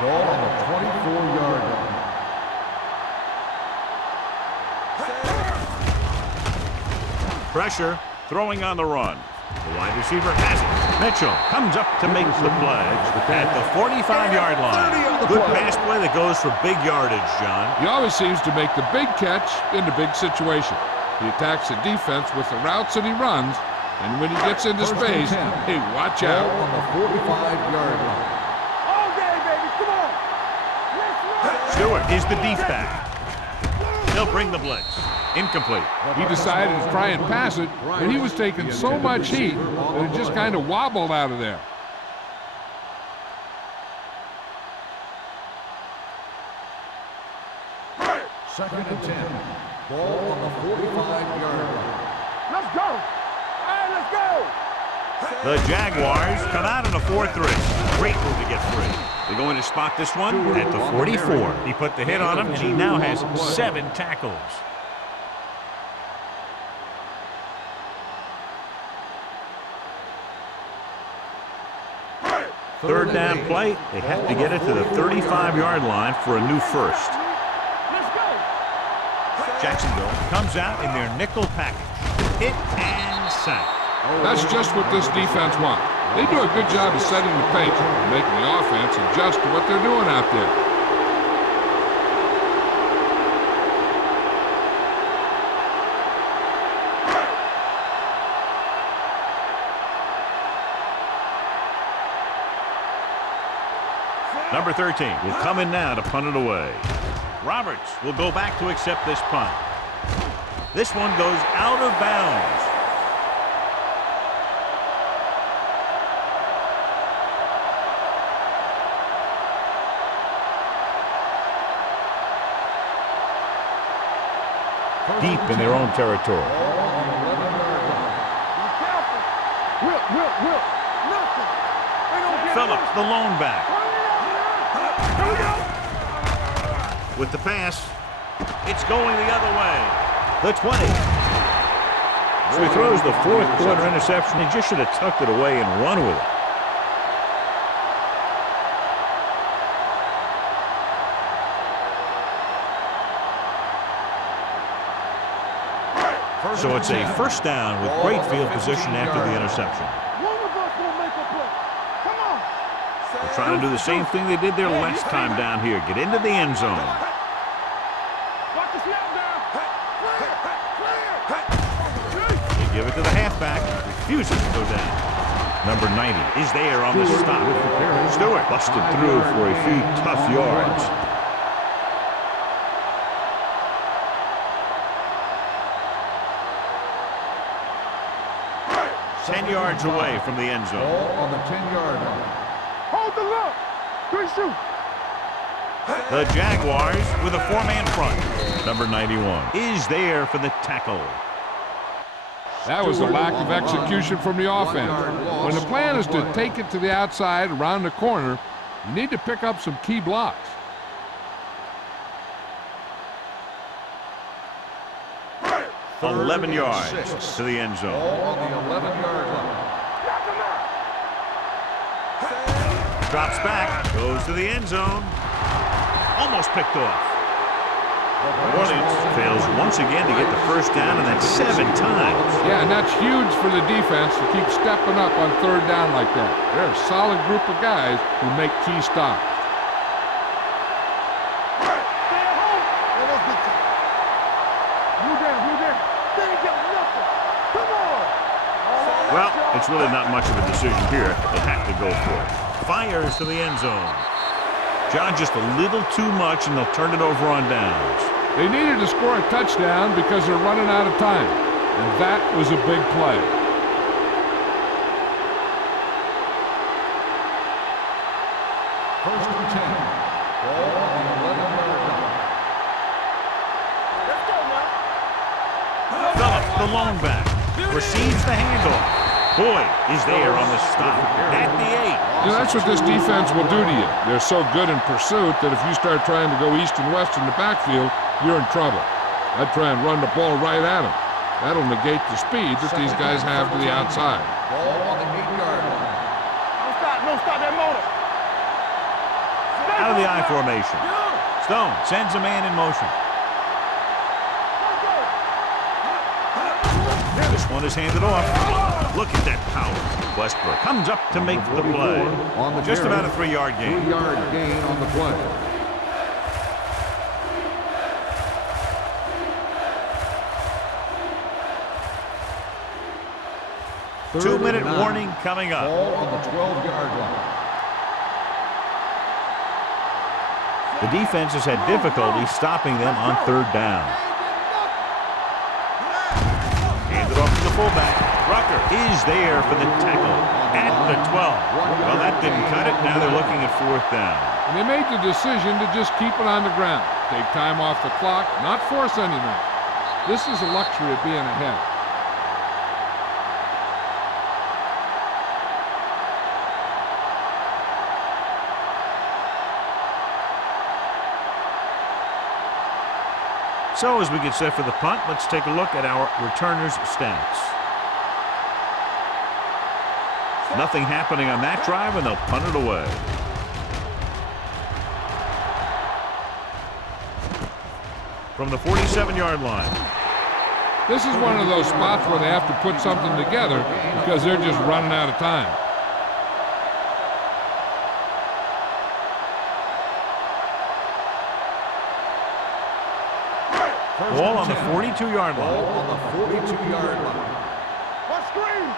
Ball on the 24-yard line. Pressure, throwing on the run. The wide receiver has it. Mitchell comes up to make the play at the 45-yard line. Good pass play that goes for big yardage, John. He always seems to make the big catch in the big situation. He attacks the defense with the routes that he runs, and when he gets into space, hey, watch out. Ball on the 45-yard line. All day, baby. Come on. Let's run. Stewart is the deep back. He'll bring the blitz. Incomplete. He decided to try and pass it, but he was taking so much heat that it just kind of wobbled out of there. Second and 10. Ball on the 45-yard line. Let's go. All right, let's go. The Jaguars come out in a 4-3. Great move to get free. They're going to spot this one at the 44. He put the hit on him, and he now has 7 tackles. Third down play. They have to get it to the 35-yard line for a new first. Let's go. Jacksonville comes out in their nickel package. Hit and sack. That's just what this defense wants. They do a good job of setting the pace and making the offense adjust to what they're doing out there. Number 13 will come in now to punt it away. Roberts will go back to accept this punt. This one goes out of bounds. Deep in their own territory. Be careful. Will. Nothing. They don't get Phillips, the lone back. Here we go. With the pass, it's going the other way. The 20. So he throws the fourth quarter interception. He just should have tucked it away and run with it. So it's a first down with great field position after the interception. One of us will make a play. Come on. They're trying to do the same thing they did their last time down here. Get into the end zone. Watch the snap down. They give it to the halfback. Refuses to go down. Number 90 is there on the stop. Stewart busted through for a few tough yards. 10 yards away from the end zone. Ball on the 10-yard line. Hold the look. Good shoot. The Jaguars with a four-man front. Number 91 is there for the tackle. That was a lack of execution from the offense. When the plan is to take it to the outside around the corner, you need to pick up some key blocks. Third 11 and yards 6. to the end zone. Ball on the 11-yard line. Knock him out. Drops back, goes to the end zone. Almost picked off. New Orleans fails once again to get the first down, and that's 7 times. Yeah, and that's huge for the defense to keep stepping up on third down like that. They're a solid group of guys who make key stops. Stay at home. You there. They ain't got nothing. Come on. Well, it's really not much of a decision here. They have to go for it. Fires to the end zone. John, just a little too much, and they'll turn it over on downs. They needed to score a touchdown because they're running out of time, and that was a big play. First and 10. Ball on the 11-yard line. Let's go now. Phillips, the lone back, receives the handoff. Boyd is there on the stop at the 8. You know, that's what this defense will do to you. They're so good in pursuit that if you start trying to go east and west in the backfield, you're in trouble. I'd try and run the ball right at them. That'll negate the speed that these guys have to the outside. Ball on the 8-yard line. Don't stop that motor. Out of the I formation. Stone sends a man in motion. This one is handed off. Look at that power. Westbrook comes up to make the play. On the Just carry. about a 3-yard gain. 3-yard gain on the play. Two-minute warning coming up. Ball on the 12-yard line. The defense has had difficulty stopping them on third down. Handed off to the fullback. Rucker is there for the tackle at the 12. Well, that didn't cut it. Now they're looking at fourth down. And they made the decision to just keep it on the ground. Take time off the clock, not force anything. This is a luxury of being ahead. So as we get set for the punt, let's take a look at our returners' stats. Nothing happening on that drive, and they'll punt it away. From the 47-yard line. This is one of those spots where they have to put something together because they're just running out of time. Ball on the 42-yard line. Ball on the 42-yard line. What screen?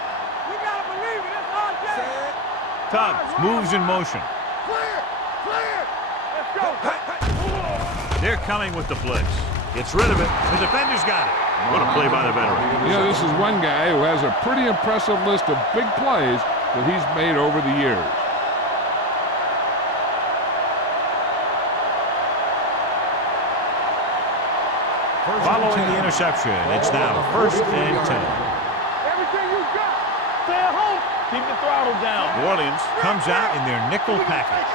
We gotta believe it. It's our game. Tubbs moves in motion. Clear. They're coming with the blitz. Gets rid of it. The defender's got it. What a play by the veteran. You know, this is one guy who has a pretty impressive list of big plays that he's made over the years. Following the interception, it's now 1st and 10. Everything you got. Stay at home. Keep the throttle down. New Orleans comes out in their nickel package.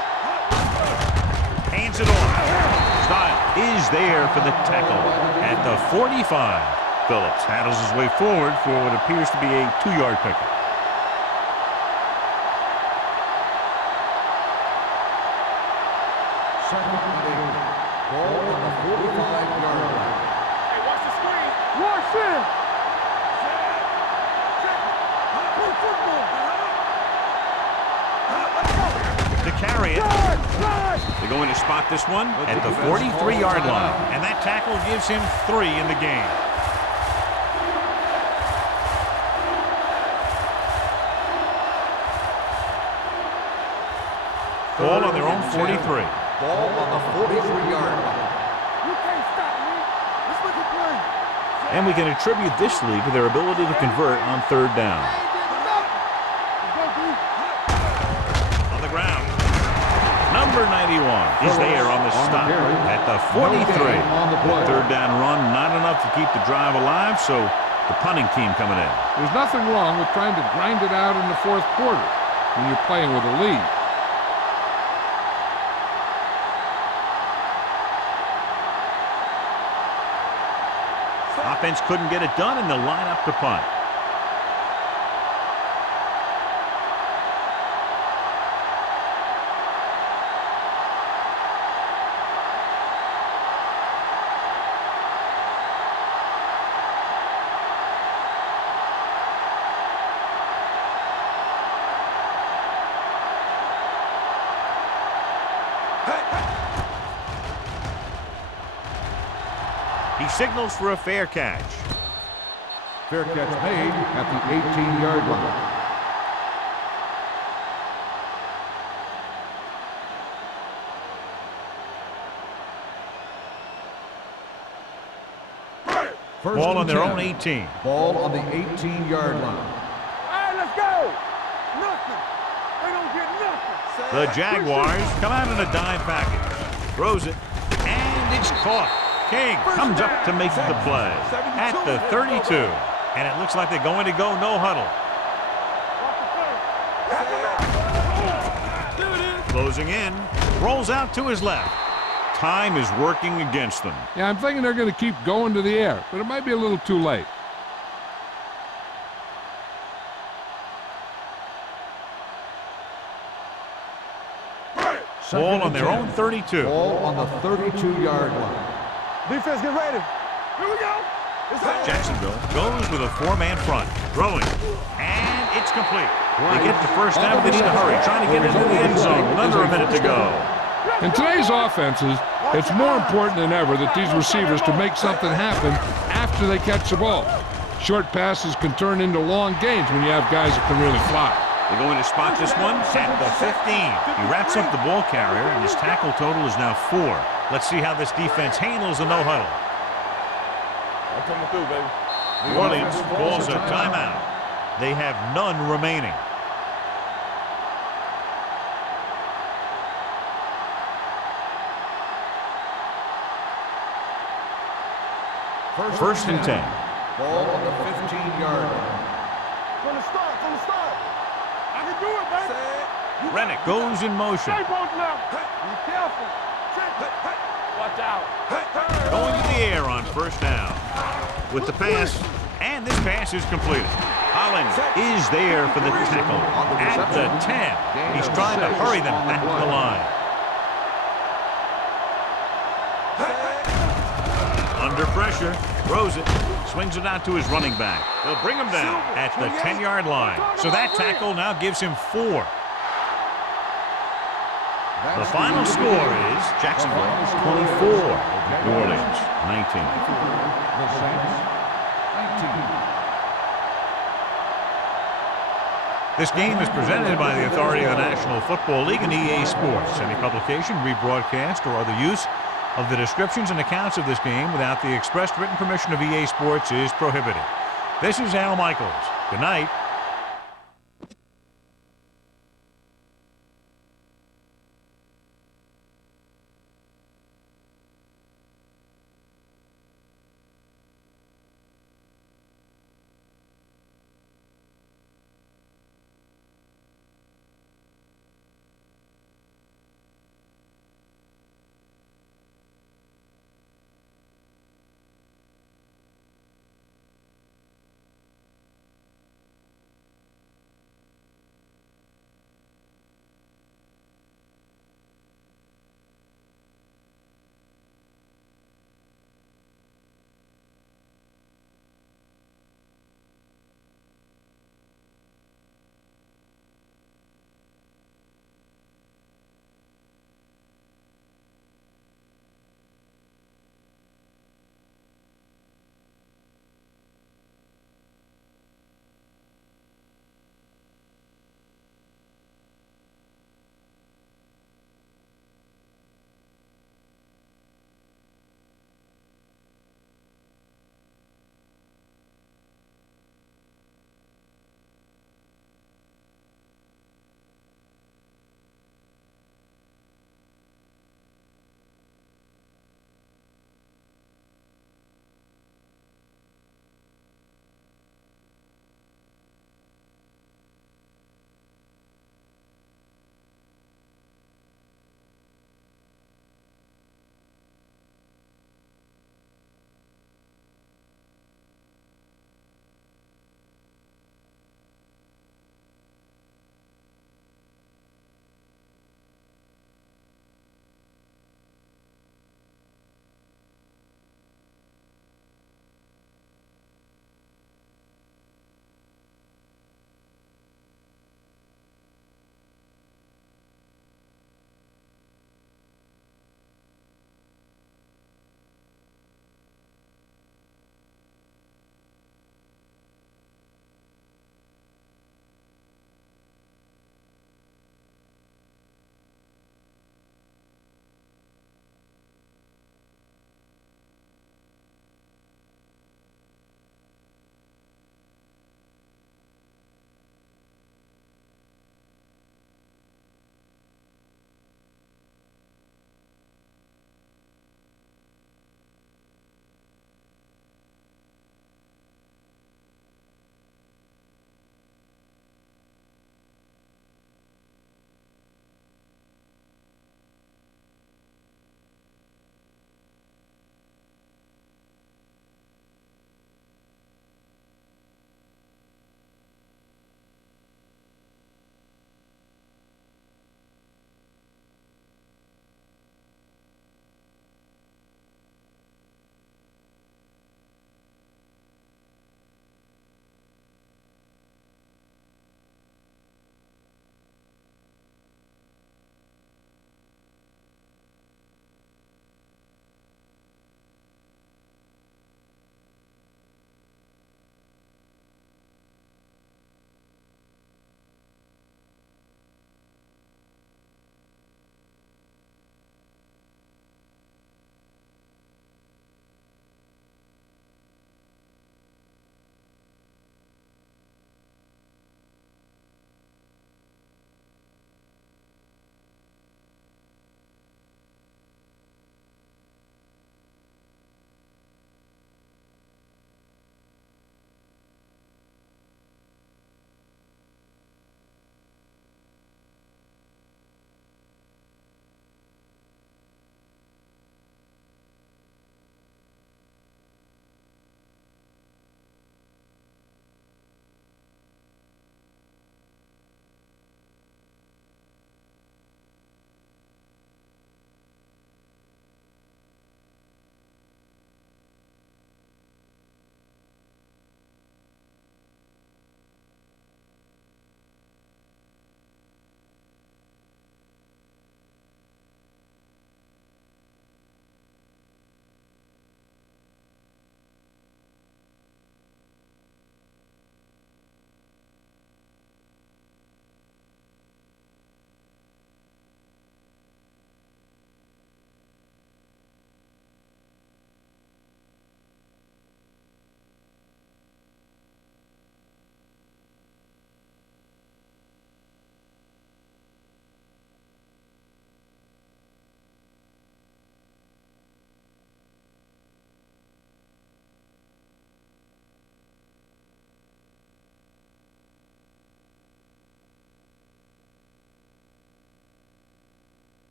Hands it off. Style is there for the tackle at the 45. Phillips handles his way forward for what appears to be a 2-yard pickup. Second and 8. Ball on the 45-yard line. Hey, watch the screen. Watch it. To carry it. They're going to spot this one at the 43-yard line. And that tackle gives him 3 in the game. Ball on their own 43. Ball on the 43-yard line. You can't stop me. Let's make a play. And we can attribute this lead to their ability to convert on 3rd down. On the ground. Number 91 is there on the stop at the 43. The 3rd down run, not enough to keep the drive alive, so the punting team coming in. There's nothing wrong with trying to grind it out in the 4th quarter when you're playing with a lead. Offense couldn't get it done, and they'll line up to punt. He signals for a fair catch. Fair catch made at the 18-yard line. Ball on their own 18. Ball on the 18-yard line. All right, let's go. Nothing. They don't get nothing. The Jaguars come out in a dime package. Throws it, and it's caught. King comes up to make the play at the 32. And it looks like they're going to go no huddle. Closing in, rolls out to his left. Time is working against them. Yeah, I'm thinking they're going to keep going to the air, but it might be a little too late. Ball on their own 32. Ball on the 32-yard line. Defense, get ready. Here we go. Jacksonville goes with a 4-man front. Throwing. And it's complete. They get the first down. They need to hurry. Trying to get into the end zone with under a minute to go. In today's offenses, it's more important than ever that these receivers to make something happen after they catch the ball. Short passes can turn into long gains when you have guys that can really fly. They're going to spot this one at the 15. He wraps up the ball carrier, and his tackle total is now 4. Let's see how this defense handles the no-huddle. I'm coming through, baby. New Orleans calls a timeout. They have none remaining. First and 10. Ball on the 15-yard line. From the start, from the start. I can do it, baby. Rennick goes in motion. Stay both now. Be careful. Watch out. Going to the air on first down. With the pass, and this pass is completed. Hollins is there for the tackle at the 10. He's trying to hurry them back to the line. Under pressure, throws it, swings it out to his running back. They'll bring him down at the 10-yard line. So that tackle now gives him 4. The final score is Jacksonville 24, New Orleans 19. The Saints 19. This game is presented by the authority of the National Football League and EA Sports. Any publication, rebroadcast, or other use of the descriptions and accounts of this game without the expressed written permission of EA Sports is prohibited. This is Al Michaels. Good night.